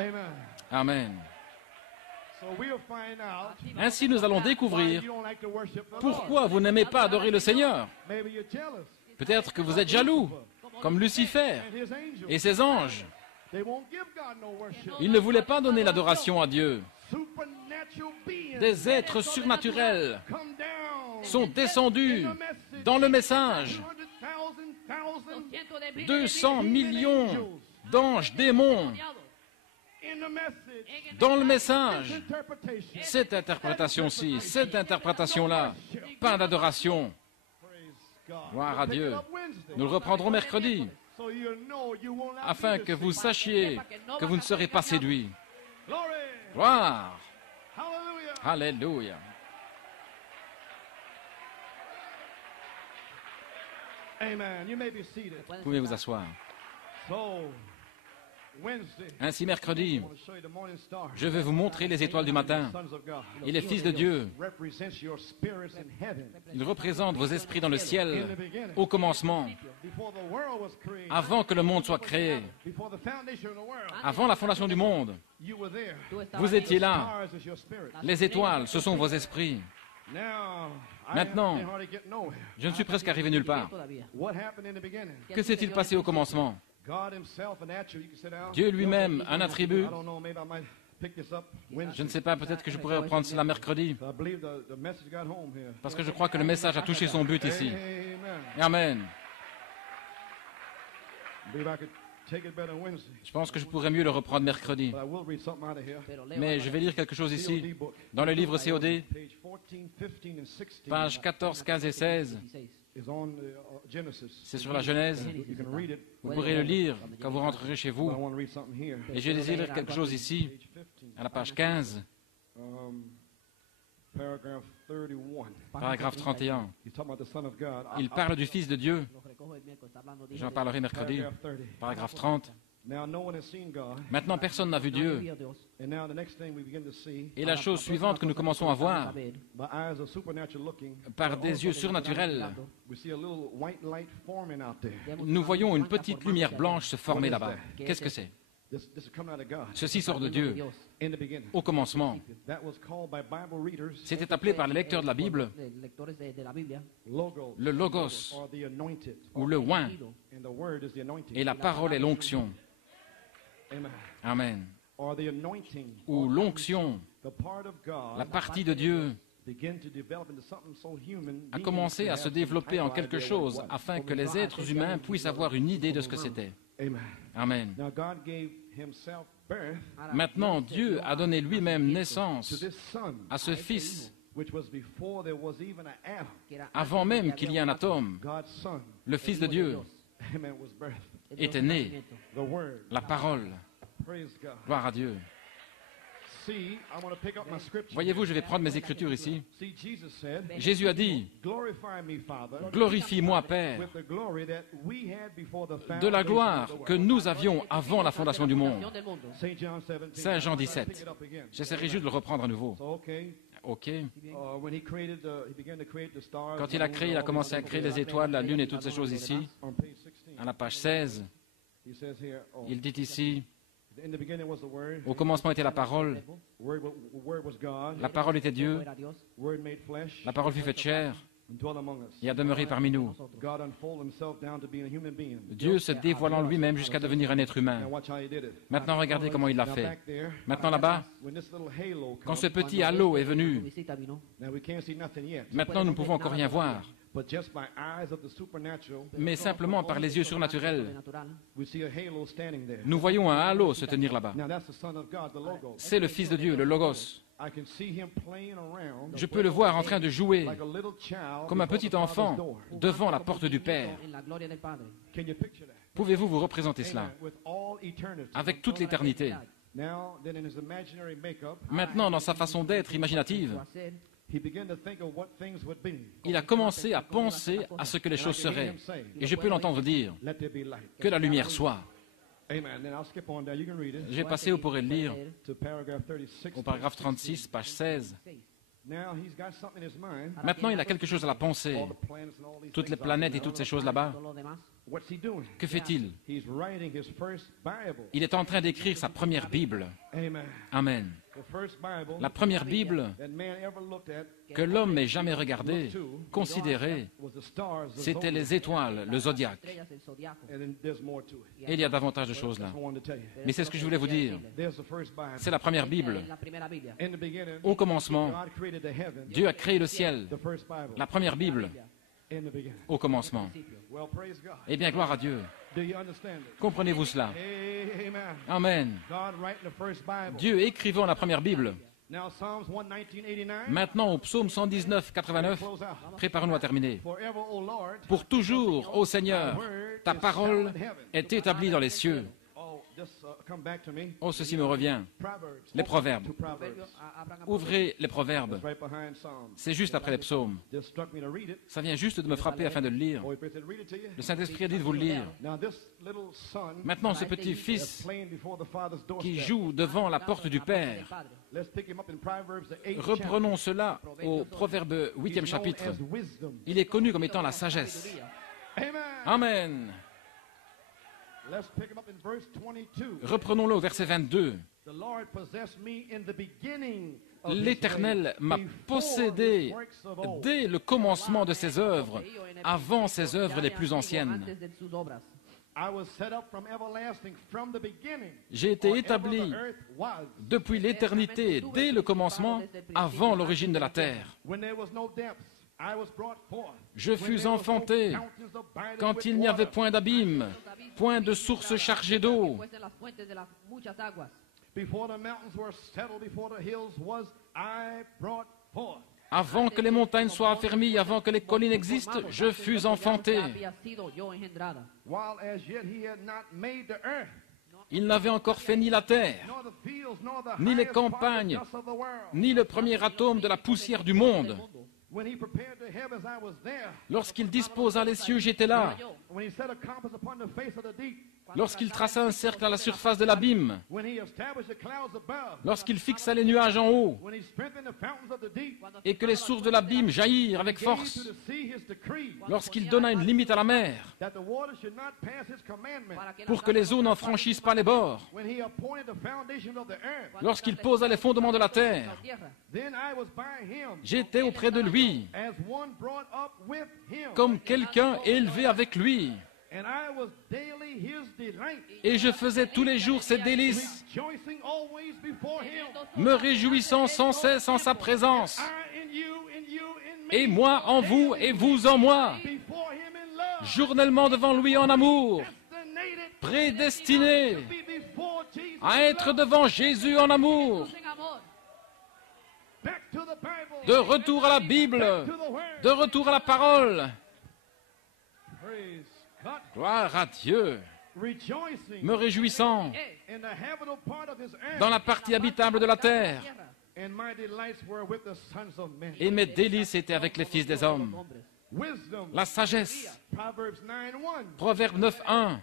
Amen. Amen. So we'll find out Ainsi nous allons why découvrir you don't like to worship the Lord. pourquoi vous n'aimez pas adorer le Seigneur. Maybe you're jealous. Peut-être que vous êtes jaloux, comme Lucifer And his angels. et ses anges. They won't give God no worship. Ils ne voulaient pas donner l'adoration à Dieu. Supernatural beings Des êtres surnaturels come down sont descendus dans le message. 200 millions d'anges démons dans le message. Cette interprétation-ci, cette interprétation-là, pas d'adoration. Gloire à Dieu. Nous le reprendrons mercredi, afin que vous sachiez que vous ne serez pas séduits. Gloire. Alléluia. Amen. You may be seated. Vous pouvez vous asseoir. So, Wednesday, Ainsi, mercredi, I want to show you the morning star. je vais vous montrer les étoiles du matin. Sons of God. Et les fils de Dieu, Represents your spirits in heaven. ils représentent vos esprits dans le In ciel the beginning, au commencement, before the world was created, avant que le monde soit créé, before the foundation of the world, avant la fondation du monde. you were there. Vous étiez là. Stars is your spirit. Les étoiles, ce sont vos esprits. Now, Maintenant, I hardly get nowhere. je ne suis presque arrivé nulle part. What happened in the beginning? Que s'est-il passé au commencement? God himself, an attribute. You can sit down. Dieu lui-même, un attribut. I don't know, maybe I might pick this up Wednesday. Je ne sais pas, peut-être que je pourrais reprendre cela mercredi, I believe the message got home here. parce que je crois que le message a touché son but ici. Amen. Amen. I believe I could take it better Wednesday. Je pense que je pourrais mieux le reprendre mercredi. But I will read something out of here. Mais je vais lire quelque chose ici, COD book. dans le livre COD, Page 14, 15, and 16 pages 14, 15 et 16. is on Genesis. C'est sur la Genèse. You can read it. Vous pourrez le lire quand vous rentrerez chez But I vous. want to read something here. Et je désire lire quelque chose ici, Page 15, à la page 15, paragraph 31. paragraphe 31. He's talking about the Son of God. Il parle du Fils de Dieu. J'en parlerai mercredi. Paragraph 30. Paragraphe 30. Now no one has seen God. Maintenant, personne n'a vu Dieu. And now the next thing we begin to see, Et la chose suivante que nous commençons à voir, my eyes are supernatural looking. par des yeux surnaturels, We see a little white light forming out there. nous voyons une petite lumière blanche se former là-bas. Qu'est-ce que c'est? This is coming out of God. Ceci sort de Dieu. In the beginning. Au commencement, That was called by Bible readers c'était appelé par les lecteurs de la Bible lectores de la Biblia, logos, le logos or the anointed. ou le oint, And the word is the anointing. et la parole est l'onction. Amen. Amen. Or the anointing. Ou l'onction, The part of God la partie de Dieu, begin to develop into something so human. a commencé à se développer en quelque chose afin que les êtres humains puissent avoir une idée de ce que c'était. Amen. Amen. Now God gave himself birth Maintenant, Dieu a donné lui-même to naissance this son, à ce Fils which was before there was even an Adam. que era avant même qu'il y ait un atome. God's son, Le Fils de Dieu amen, was birthed. était né, The word. la parole. Praise God. Gloire à Dieu. See, I want to pick up my scripture. Voyez-vous, je vais prendre mes écritures ici. See, Jesus said, Jésus a dit, glorify me, Father, glorifie-moi, Père, with the glory that we had before the de la foundation gloire of the que world. nous avions avant la fondation du monde. del mundo. Saint John 17. Saint Jean Pick 17. it up again. J'essaierai juste de le reprendre à nouveau. So, okay. OK. When he created he began to create the stars. Quand il a créé, il a commencé à créer les étoiles, la lune et toutes ces choses ici. On page 16, À la page 16, he says here, il dit ici, in the beginning was the word. au commencement était la parole, Word was God. la parole était Dieu, Era Dios, Word made flesh. la parole fut faite chair And dwelt among us. et a demeuré parmi nous. God unfolded himself down to being a human being. Dieu se dévoilant lui-même jusqu'à devenir un être humain. Now watch how he did it. Maintenant, regardez comment il l'a Now fait. back there, Maintenant là-bas, when this little halo quand comes, ce petit halo est venu, visita vino, now we can't see nothing yet. maintenant nous ne pouvons encore rien voir, But just by eyes of the supernatural, mais simplement par les yeux surnaturels, sobrenatural, we see a halo standing there. nous voyons un halo se tenir là-bas. Now that's the Son of God, the Logos. C'est le Fils de Dieu, le Logos. I can see him playing around Je peux le voir en train de jouer like a little child comme un before petit the Father's enfant door. devant la porte du Père. en la gloria del Padre. Can you picture that? Pouvez-vous vous représenter cela Amen. With all eternity. avec toute l'éternité? Now, then in his imaginary makeup, Maintenant, dans sa façon d'être imaginative, Su hacer, he began to think of what things would be. il a commencé à penser à ce que les choses seraient. Et je peux l'entendre dire, Let there be light. que la lumière soit. Amen. Then I'll skip on down. You can read it Je vais passer, vous pourrez le lire, to paragraph 36. au paragraphe 36, page 16. Now he's got something in his mind. Maintenant, il a quelque chose à la pensée. All the planets and all these Toutes les things out planètes there. et toutes ces choses là-bas. todo lo demás. What's he doing? Que fait-il? He's writing his first Bible. Il est en train d'écrire sa première Bible. Amen. Amen. The first Bible La première Bible that man ever looked at que l'homme n'ait jamais regardée, considérée, was the stars. the c'était zodiac. les étoiles, le zodiaque. Estrellas, el zodiaco. And then there's more to it. Et il y a davantage de choses là. I wanted to tell you. Mais c'est ce que je voulais vous dire. There's the first Bible. C'est la première Bible. La primera Biblia. In the beginning, Au commencement, God created the heavens. Dieu a créé le ciel. The first Bible. La première Bible, In the beginning. au commencement. Well, praise God. Eh bien, gloire à Dieu. Do you understand it? Comprenez-vous cela? Amen. Amen. God writing the first Bible. Dieu écrivant la première Bible. Now Psalms 119:89. Maintenant, au psaume 119, 89, Close out. préparons-nous à terminer. Forever, O Lord. Pour toujours, ô Seigneur, ta parole est établie dans les cieux. Oh, just come back to me. Oh, ceci me revient. Proverbs. Les proverbes. To Proverbs. Abran Ouvrez les proverbes. It's right behind Psalms. C'est juste après les psaumes. Just struck me to read it. Ça vient juste de me frapper afin de le lire. Holy Spirit said, read it to you. Le Saint-Esprit a dit de vous le lire. Now this little son Maintenant, ce petit fils playing before the Father's qui doorstep. joue devant la porte du Père, Let's pick him up in Proverbs the 8th reprenons cela au Proverbe 8e chapitre. As wisdom. Il est connu comme étant la sagesse. Amen. Amen. Let's pick him up in verse 22. Reprenons-le au verset 22. The Lord possessed me in the beginning of his L'Éternel ways, m'a before possédé his works of old. dès le commencement de ses œuvres, avant ses œuvres les plus anciennes. Antes de sus obras. I was set up from everlasting, from the beginning. J'ai été Or établi ever the earth was. depuis l'éternité, dès le commencement, avant l'origine de la terre. When there was no depths, I was brought forth. Je When fus there was no enfanté fountains abiding quand with il n'y avait water. point d'abîme, point de source chargée d'eau. Fuesen las fuentes de las muchas aguas. Before the mountains were settled, before the hills was I brought forth. Avant que les montagnes soient affermies, avant que les collines existent, je fus enfanté. Había sido yo engendrada. While as yet he had not made the earth, Il n'avait encore fait ni la terre, nor the fields, nor the Ni les highest part of campagnes, the dust of the world. ni le premier atome de la poussière du monde. When he prepared the heavens, I was there. Lorsqu'il disposa les cieux, j'étais là. When he set a compass upon the face of the deep, lorsqu'il traça un cercle à la surface de l'abîme, lorsqu'il fixa les nuages en haut, et que les sources de l'abîme jaillirent avec force, lorsqu'il donna une limite à la mer, pour que les eaux n'en franchissent pas les bords, lorsqu'il posa les fondements de la terre, j'étais auprès de lui, comme quelqu'un élevé avec lui, et je faisais tous les jours ses délices, me réjouissant sans cesse en sa présence, et moi en vous et vous en moi, journellement devant lui en amour, prédestiné à être devant Jésus en amour. De retour à la Bible, de retour à la parole. Gloire à Dieu, me réjouissant dans la partie habitable de la terre. Et mes délices étaient avec les fils des hommes. La sagesse, Proverbe 9:1.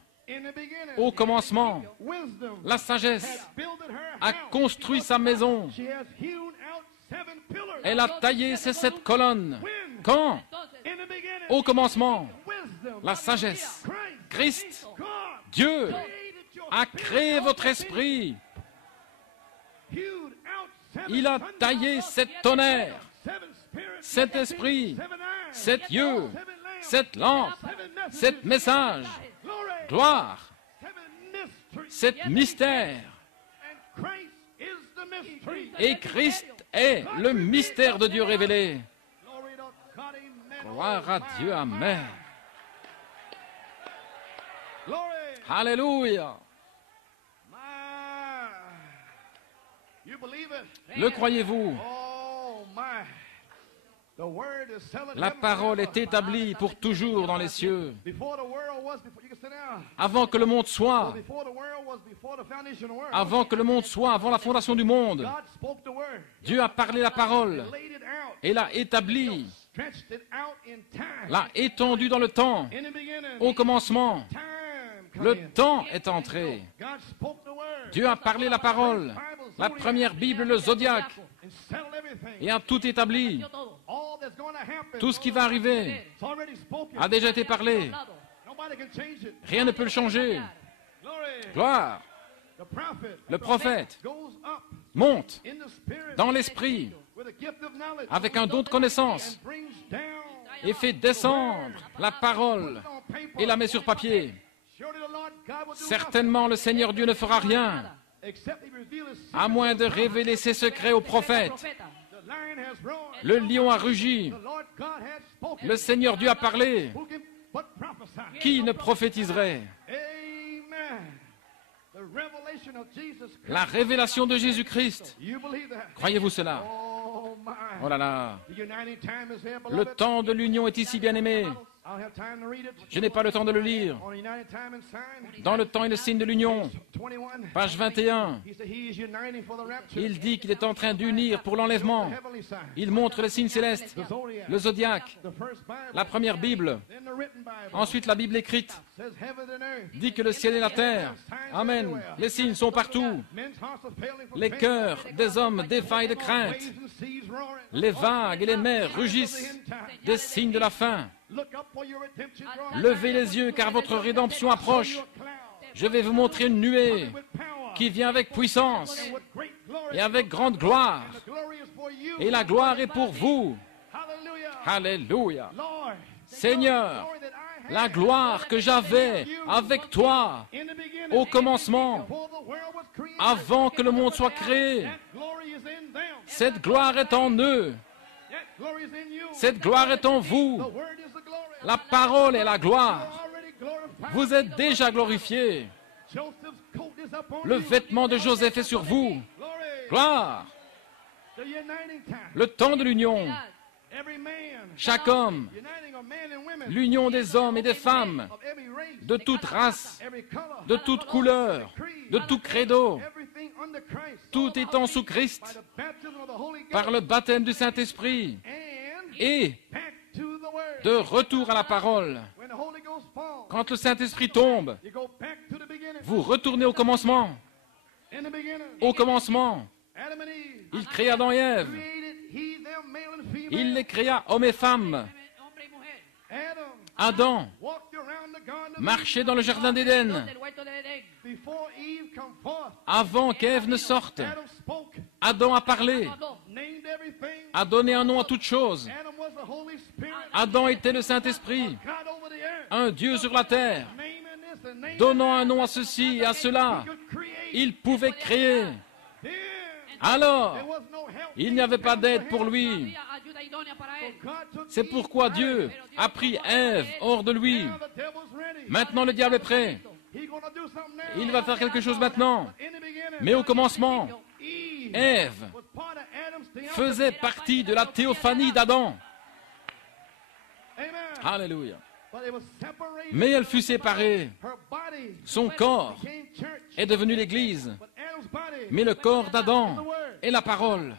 Au commencement, la sagesse a construit sa maison. Elle a taillé ses 7 colonnes. Quand? Au commencement, la sagesse. Christ, Dieu, a créé votre esprit. Il a taillé 7 tonnerres, 7 esprits, 7 yeux, 7 lampes, 7 messages. Gloire, 7 mystères. Et Christ est le mystère de Dieu révélé. Gloire à Dieu, amen. Alléluia. Le croyez-vous? La parole est établie pour toujours dans les cieux. Avant que le monde soit, avant la fondation du monde, Dieu a parlé la parole et l'a établie, l'a étendue dans le temps. Au commencement, le temps est entré. Dieu a parlé la parole, la première Bible, le zodiaque, et a tout établi. Tout ce qui va arriver a déjà été parlé. Rien ne peut le changer. Gloire. Le prophète monte dans l'esprit avec un don de connaissance et fait descendre la parole et la met sur papier. Certainement, le Seigneur Dieu ne fera rien à moins de révéler ses secrets aux prophètes. Le lion a rugi. Le Seigneur Dieu a parlé. Qui ne prophétiserait? La révélation de Jésus-Christ. Croyez-vous cela? Oh là là. Le temps de l'union est ici, bien-aimé. Je n'ai pas le temps de le lire. Dans le temps et le signe de l'union, page 21, il dit qu'il est en train d'unir pour l'enlèvement. Il montre les signes célestes, le zodiaque, la première Bible, ensuite la Bible écrite, dit que le ciel et la terre, amen, les signes sont partout. Les cœurs des hommes défaillent de crainte. Les vagues et les mers rugissent des signes de la fin. Levez les yeux car votre rédemption approche. Je vais vous montrer une nuée qui vient avec puissance et avec grande gloire. Et la gloire est pour vous. Alléluia. Seigneur, la gloire que j'avais avec toi au commencement, avant que le monde soit créé, cette gloire est en eux. Cette gloire est en vous. La parole est la gloire. Vous êtes déjà glorifiés. Le vêtement de Joseph est sur vous. Gloire. Le temps de l'union. Chaque homme, l'union des hommes et des femmes, de toute race, de toute couleur, de tout credo, tout étant sous Christ, par le baptême du Saint-Esprit, et de retour à la parole. Quand le Saint-Esprit tombe, Vous retournez au commencement. Au commencement, il créa Adam et Ève. Il les créa hommes et femmes. Adam marchait dans le jardin d'Éden. Avant qu'Ève ne sorte, Adam a parlé, a donné un nom à toute chose. Adam était le Saint-Esprit, un Dieu sur la terre, donnant un nom à ceci et à cela. Il pouvait créer. Alors, il n'y avait pas d'aide pour lui. C'est pourquoi Dieu a pris Ève hors de lui. Maintenant, le diable est prêt. Il va faire quelque chose maintenant. Mais au commencement, Ève faisait partie de la théophanie d'Adam. Alléluia. Mais elle fut séparée. Son corps est devenu l'Église. Mais le corps d'Adam est la parole.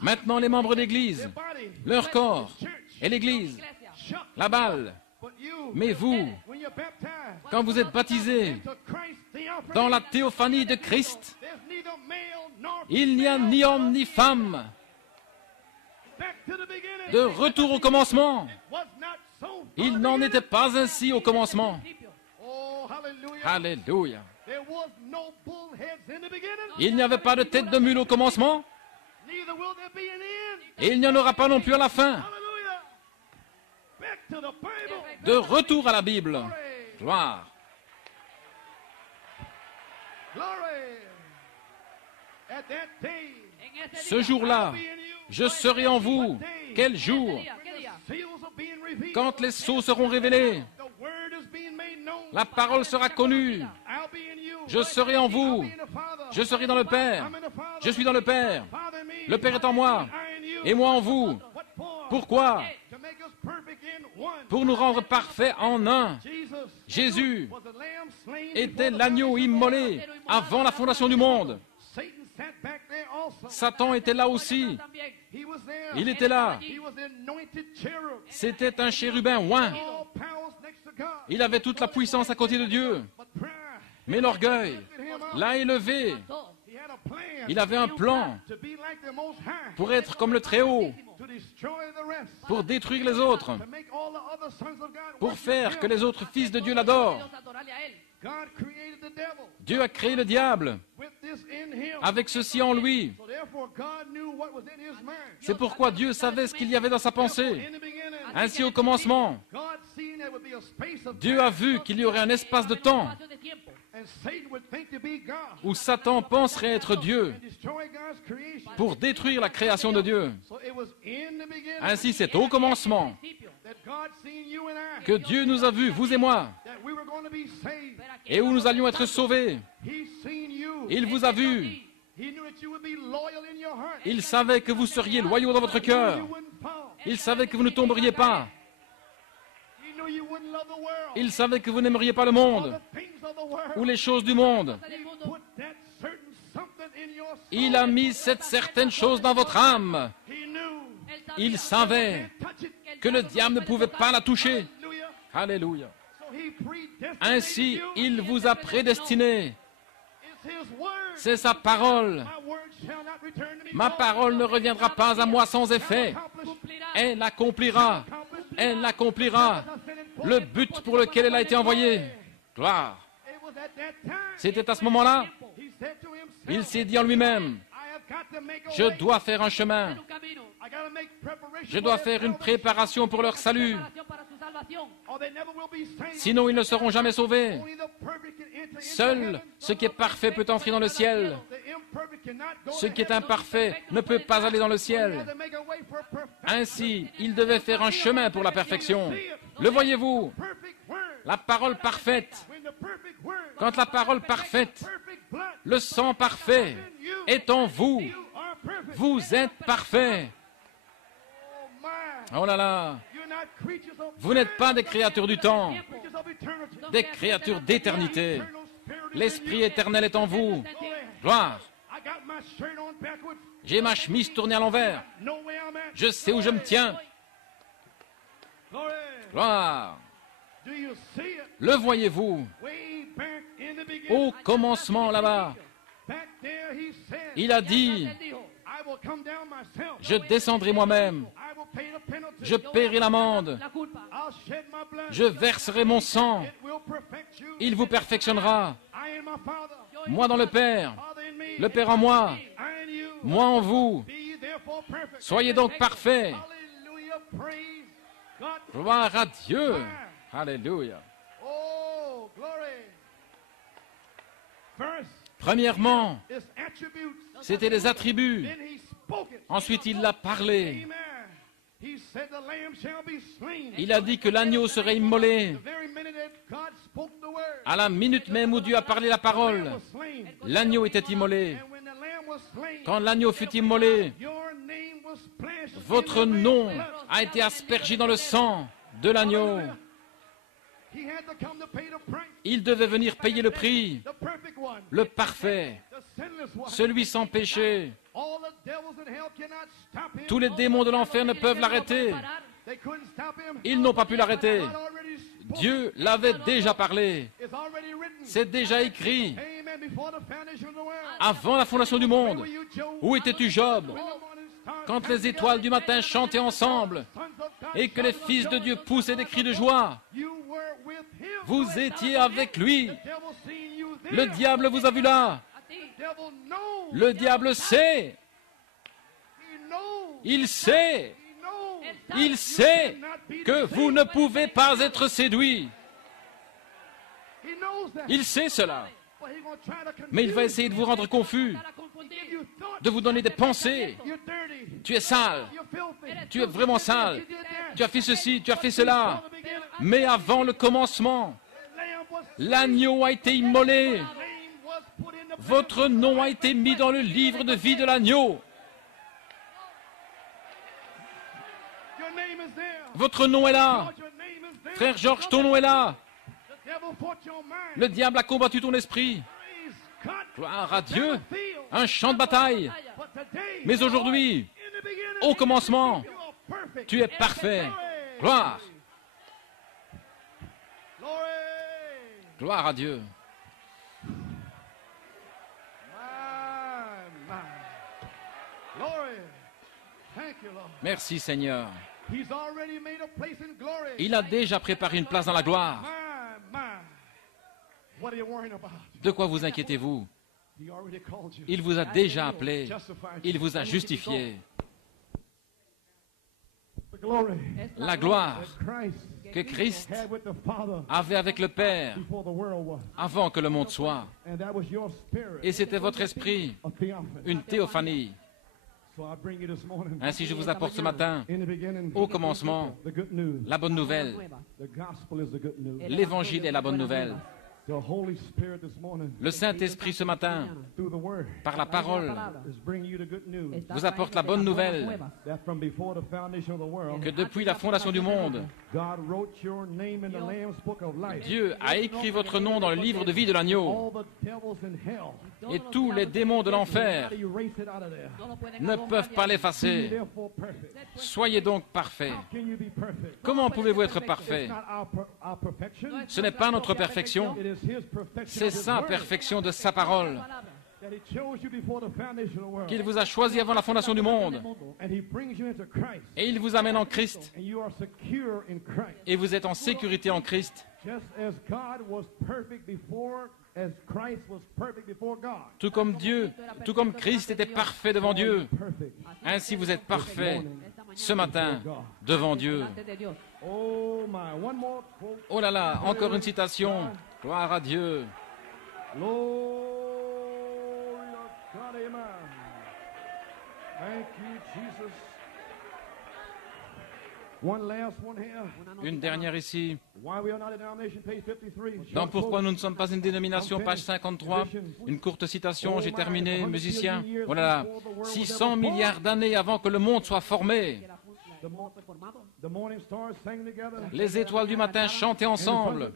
Maintenant, les membres d'Église, leur corps est l'Église, la balle. Mais vous, quand vous êtes baptisés dans la théophanie de Christ, il n'y a ni homme ni femme. De retour au commencement. Il n'en était pas ainsi au commencement. Alléluia. Il n'y avait pas de tête de mule au commencement. Et il n'y en aura pas non plus à la fin. De retour à la Bible. Gloire. Ce jour-là, je serai en vous. Quel jour? Quand les sceaux seront révélés, la parole sera connue. Je serai en vous. Je serai dans le Père. Je suis dans le Père. Le Père est en moi. Et moi en vous. Pourquoi? Pour nous rendre parfaits en un. Jésus était l'agneau immolé avant la fondation du monde. Satan était là aussi. Il était là. C'était un chérubin oint. Il avait toute la puissance à côté de Dieu. Mais l'orgueil l'a élevé. Il avait un plan pour être comme le Très-Haut, pour détruire les autres, pour faire que les autres fils de Dieu l'adorent. Dieu a créé le diable avec ceci en lui. C'est pourquoi Dieu savait ce qu'il y avait dans sa pensée. Ainsi au commencement, Dieu a vu qu'il y aurait un espace de temps où Satan penserait être Dieu pour détruire la création de Dieu. Ainsi, c'est au commencement que Dieu nous a vus, vous et moi, et où nous allions être sauvés. Il vous a vus. Il savait que vous seriez loyaux dans votre cœur. Il savait que vous ne tomberiez pas. Il savait que vous n'aimeriez pas le monde ou les choses du monde. Il a mis cette certaine chose dans votre âme. Il savait que le diable ne pouvait pas la toucher. Alléluia. Ainsi, il vous a prédestiné. C'est sa parole. Ma parole ne reviendra pas à moi sans effet. Elle accomplira. Elle accomplira le but pour lequel elle a été envoyée. Gloire. C'était à ce moment-là, il s'est dit en lui-même, je dois faire un chemin. Je dois faire une préparation pour leur salut. Sinon, ils ne seront jamais sauvés. Seul ce qui est parfait peut entrer dans le ciel. Ce qui est imparfait ne peut pas aller dans le ciel. Ainsi, il devait faire un chemin pour la perfection. Le voyez-vous? La parole parfaite. Quand la parole parfaite, le sang parfait est en vous, vous êtes parfait. Oh là là! Vous n'êtes pas des créatures du temps, des créatures d'éternité. L'Esprit éternel est en vous. Gloire! J'ai ma chemise tournée à l'envers. Je sais où je me tiens. Gloire! Do you see it? Le voyez-vous? Way back in the beginning. Au commencement là-bas, Back there he said, il a dit, I will come down myself. je descendrai moi-même, I will pay the penalty. je paierai l'amende, I'll shed my blood. je verserai mon sang, It will perfect you. il vous perfectionnera. I and my Father. Moi dans le Père, Father in me. le Père en moi, I in you. moi en vous. Be ye therefore perfect. Soyez donc parfaits. Hallelujah. Praise God. Gloire à Dieu. Alléluia. Oh, glory. First, Premièrement, it's attributes. c'était les attributs. Then he spoke it. Ensuite, il l'a parlé. Amen. He said the lamb shall be slain. Il a dit que l'agneau serait immolé. The very minute that God spoke the word, À la minute même où Dieu a parlé la the lamb parole, was slain. l'agneau était immolé. And when the lamb was slain, Quand l'agneau fut immolé, your name was splashed votre in the nom lamb's blood. a été aspergé dans le sang de l'agneau. He had to come to pay the price. Il devait venir payer le prix, The perfect one. le parfait, The sinless one. celui sans péché. All the devils in hell cannot stop him. Tous les démons de l'enfer ne peuvent l'arrêter. They couldn't stop him. Ils n'ont pas pu l'arrêter. God already spoke. Dieu l'avait déjà parlé. It's already written. C'est déjà écrit. Amen. Before the foundation of the world. Avant la fondation du monde, Were you Job? où étais-tu, Job, When the morning stars quand les étoiles du matin chantaient ensemble sons of God et que les fils de Dieu poussaient des cris de joie? you were with him. Vous étiez avec lui. The devil seen you there. Le diable vous a vu là. The devil knows. Le diable sait. He knows. Il sait. He knows. Il sait que vous ne pouvez pas être séduits. He knows that. Il sait cela. But he gonna try to confuse Mais il va essayer de vous rendre confus, you. Thought de vous donner des pensées. you're dirty. Tu es sale. You're filthy. Tu es vraiment sale. You did that. Tu as fait ceci, tu as fait cela. From the beginning, Mais avant le commencement, lamb was l'agneau a été immolé. name was put in the Votre nom a été mis dans le livre de vie de l'agneau. Your name is there. Votre nom est là. Your name is there. Frère Georges, ton nom est là. The devil fought your mind. Le diable a combattu ton esprit. Praise God. Gloire à Dieu. Field. Un champ de bataille. But today, Mais aujourd'hui, in the beginning, au commencement, you are perfect. tu es parfait. Gloire. Glory. Gloire à Dieu. My. Glory. Thank you, Lord. Merci Seigneur. He's already made a place in glory. Il a déjà préparé une place dans la gloire. My. What are you worrying about? De quoi vous inquiétez-vous? He already called you. Il vous a déjà appelé. Justified Il you. vous a justifié. The glory La gloire that Christ que Christ had with the Father avait avec le Père before the world was. avant que le monde soit. And that was your spirit, Et c'était votre esprit, a theophany. une théophanie. So I bring you this morning, Ainsi je vous apporte ce matin, in the beginning, au commencement, the good news. la bonne nouvelle. The gospel is the good news. L'évangile est la bonne nouvelle. The Holy Spirit this morning, Le Saint-Esprit ce matin, through the word, par la parole, is bringing you the good news. vous apporte la bonne nouvelle That from before the foundation of the world, que depuis la fondation du monde, God wrote your name in the Lamb's book of life. Dieu a écrit votre nom dans le livre de vie de l'agneau. All the devils in hell, Et tous les démons de l'enfer how do you erase it out of there? ne peuvent pas Be l'effacer. therefore perfect. Soyez donc parfaits. How can you be perfect? Comment pouvez-vous être parfaits? It's not our perfection. Ce n'est pas notre perfection, It is His perfection. c'est of His sa word perfection de sa parole. that He chose you before the foundation of the world. Qu'il vous a choisi avant la fondation du monde. And He brings you into Christ. Et il vous amène en Christ. And you are secure in Christ. Et vous êtes en sécurité en Christ. Just as God was perfect before, as Christ was perfect before God. Tout comme Dieu, tout comme Christ était parfait devant Dieu. Perfect. Ainsi vous êtes parfaits ce matin devant Dieu. Oh my, one more quote. Oh là là, encore une citation. Gloire à Dieu. Glory to God, amen. Thank you, Jesus. One last one here. Une dernière ici. Why we are not a denomination, page 53. Dans Pourquoi nous ne sommes pas une dénomination, page 53. Une courte citation, j'ai terminé, musicien. Oh là là, 600 milliards d'années avant que le monde soit formé. the morning stars sang together. les étoiles du matin chantaient ensemble,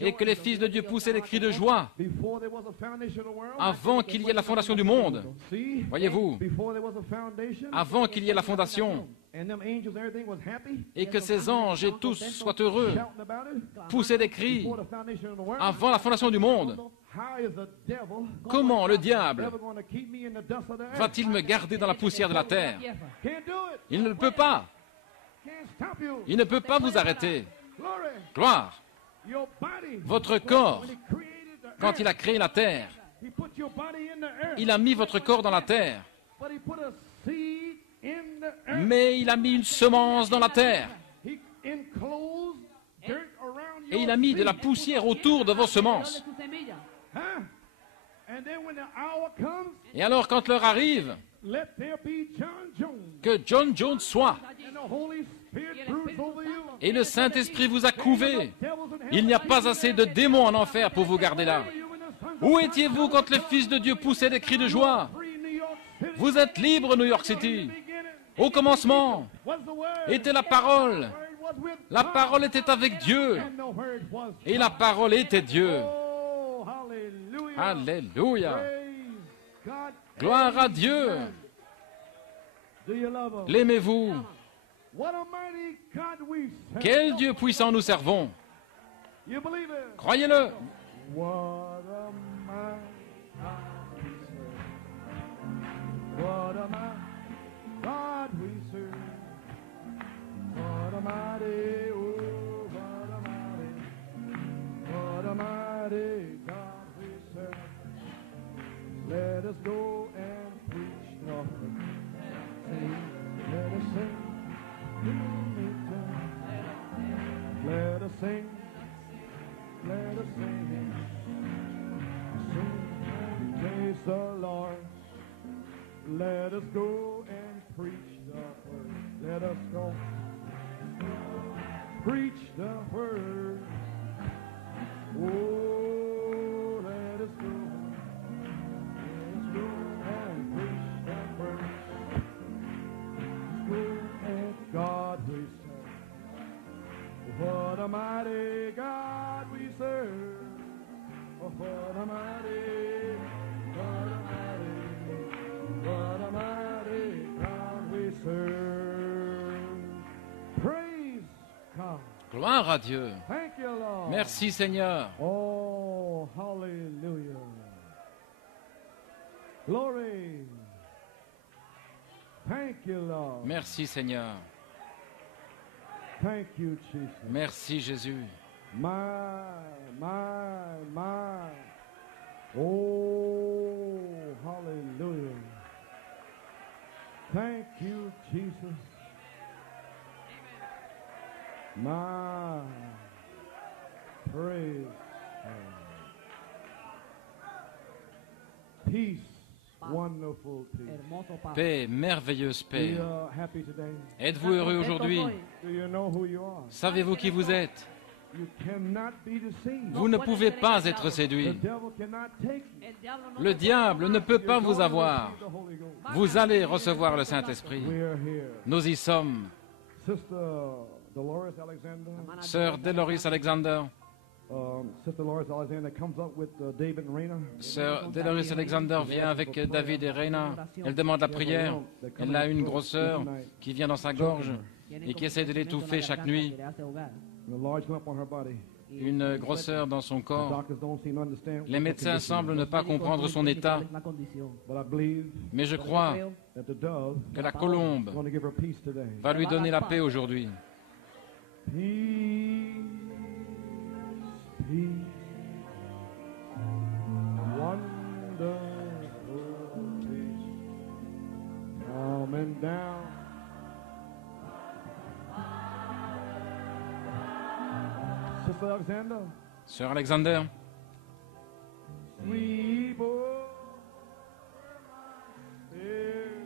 et que les fils de Dieu poussaient des cris de joie Before there was a foundation of the world. avant qu'il y ait la fondation du monde. See? Voyez-vous, Before there was a foundation. avant qu'il y ait la fondation, And them angels, everything was happy. et que ces anges et tous soient heureux, Shouting about it. poussaient des cris Before the foundation of the world. avant la fondation du monde. How is the devil Comment le diable ever going to keep me in the dust of the earth? va-t-il me garder dans la poussière de la terre? Can't do it. Il ne le peut pas. Can't stop you. Il ne peut pas vous arrêter. Glory. Gloire. Your body. Votre corps, When he created the quand earth, il a créé la terre, he put your body in the earth. il a mis votre corps dans la terre, But he put a seed in the earth. mais il a mis une semence dans la terre, He enclosed dirt around et your il a mis de la seed. poussière autour de vos semences. Huh? And then when the hour comes, Et alors, quand l'heure arrive, let there be John Jones. que John Jones soit, And the Holy Spirit broods over you. et le Saint-Esprit vous a couvé, Devils in hell. il n'y a pas assez de démons en enfer pour vous garder là. Où étiez-vous quand les fils de Dieu poussaient des cris de joie? Free New York City. Vous êtes libre, New York City. Au commencement Was the word. était la parole. Word was with La God. parole était avec Dieu, And the word was et la parole était Dieu. Oh, hallelujah. Alléluia. Praise God. Gloire à Dieu. Do you love him? L'aimez-vous? What a mighty God we serve. Quel Dieu puissant nous servons? You believe it? Croyez-le. What a mighty God we serve. What a mighty God we serve. What a mighty, oh, what a mighty God we serve. Let us go and preach the word. Let us sing. Let us sing. Let us sing. Sing and praise the Lord. Let us go and preach the word. Let us go. Preach the word. Oh, let us go. Let us go and preach the word. Good and God we serve. What a mighty God we serve. What a mighty, what a mighty God we serve. Praise God. Gloire à Dieu. Thank you, Lord. Merci Seigneur. Oh, hallelujah. Glory. Thank you, Lord. Merci Seigneur. Thank you, Jesus. Merci Jésus. My. Oh, hallelujah. Thank you, Jesus. My. Praise. Peace. Wonderful peace. Hermoso paz. Paix, merveilleuse paix. We are happy today. Êtes-vous heureux aujourd'hui? Do you know who you are? Savez-vous qui vous êtes? You cannot be deceived. Vous ne pouvez pas être The séduit. devil cannot take you. Le diable ne peut pas vous avoir. The Holy Ghost. Vous allez recevoir le Saint-Esprit. We are here. Nous y sommes. Sister Dolores Alexander. Sœur Deloris Alexander. Sister Dolores Alexander comes up with David and Raina. Sœur Deloris Alexander vient avec David et Reina. Elle demande la prière. Elle a une grosse sœur qui vient dans sa gorge et qui essaie de l'étouffer chaque nuit. And a large lump on her body. Une grosseur dans son The corps. doctors don't seem to understand. Les médecins semblent ne pas comprendre son état, But I believe mais je crois that the dove que la colombe is going to give her peace today. va lui donner la paix aujourd'hui. Peace, peace, wonderful peace, coming down. Sister Alexander, Sœur Alexander, sweet boy, spirit.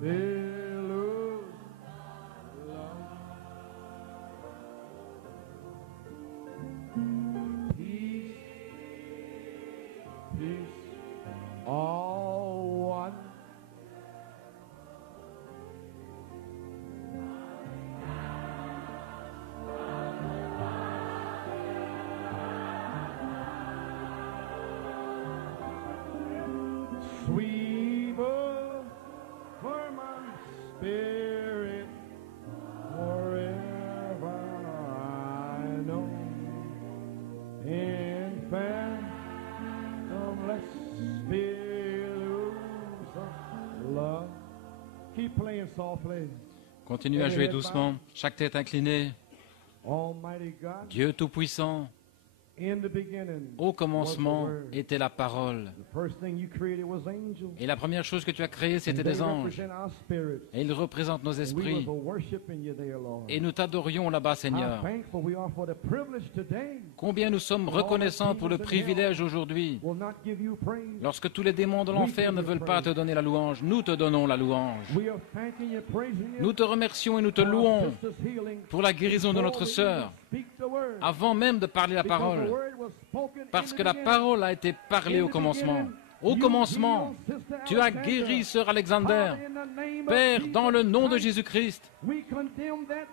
Billows of love. Peace softly. Continuez à jouer doucement, chaque tête inclinée. Almighty God, Dieu Tout-Puissant, in the beginning, au commencement was the Word. était la parole. The first thing you created was angels. Et la première chose que tu as créée, c'était And they des anges. represent our spirits. Et ils représentent nos And we esprits. were worshiping you there, Lord. Et nous t'adorions là-bas, How Seigneur. thankful we are for the privilege today. Combien nous sommes reconnaissants pour le privilège aujourd'hui. Will not give you praise. Lorsque tous les démons de l'enfer ne veulent pas te donner la louange, nous te donnons la louange. We are thanking you, praising you Nous te remercions et nous te for our louons sister's healing. pour la guérison de Before notre we sœur, even speak the word. avant même de parler la Because the parole. word was spoken Parce in que the la beginning. parole a été parlée au commencement. Au commencement, tu as guéri sœur Alexander. Père, dans le nom de Jésus-Christ,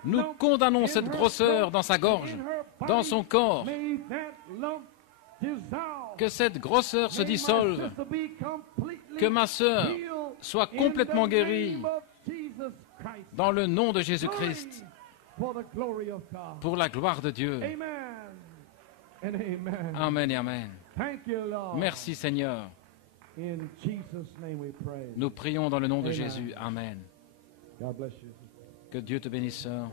nous condamnons cette grosseur dans sa gorge, dans son corps. Que cette grosseur se dissolve. Que ma sœur soit complètement guérie dans le nom de Jésus-Christ, pour la gloire de Dieu. Amen et Amen. Merci Seigneur. Nous prions dans le nom de Jésus. Amen. Que Dieu te bénisse, sœur.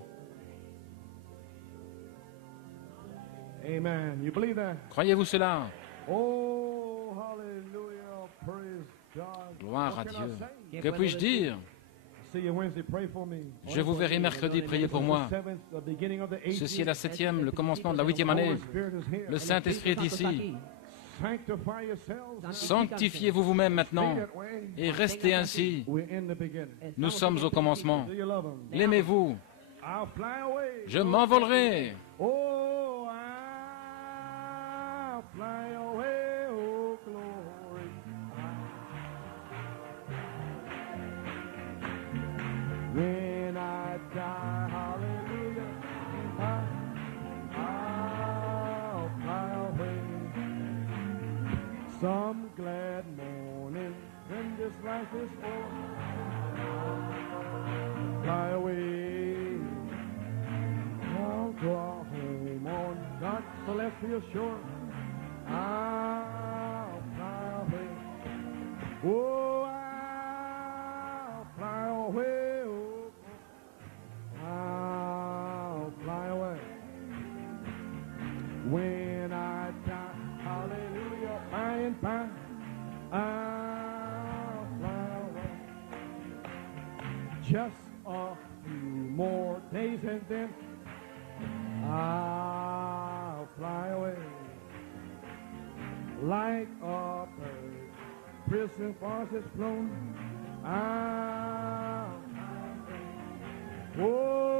Amen. You believe that? Croyez-vous cela? Oh, hallelujah. Praise God. Gloire What à can Dieu. I say? Que puis-je dire? See you Wednesday. Pray for me. Je vous verrai mercredi, priez pour moi. Ceci est la 7e, le commencement de la 8e année. Le Saint-Esprit est ici. Sanctifiez-vous vous-même maintenant et restez ainsi. Nous sommes au commencement. L'aimez-vous? Je m'envolerai. Oh, I'll fly away, oh glory. When I die, hallelujah, I'll fly away. Some glad morning when this life is o'er, fly away. I'll draw home on God's celestial shore. I'll fly away. Oh, I'll fly away. Oh, I'll fly away. When I die, hallelujah, by and by, I'll fly away. Just a few more days and then I'll fly away. Like a bird, prison bars is flown. I'll fly away. Oh,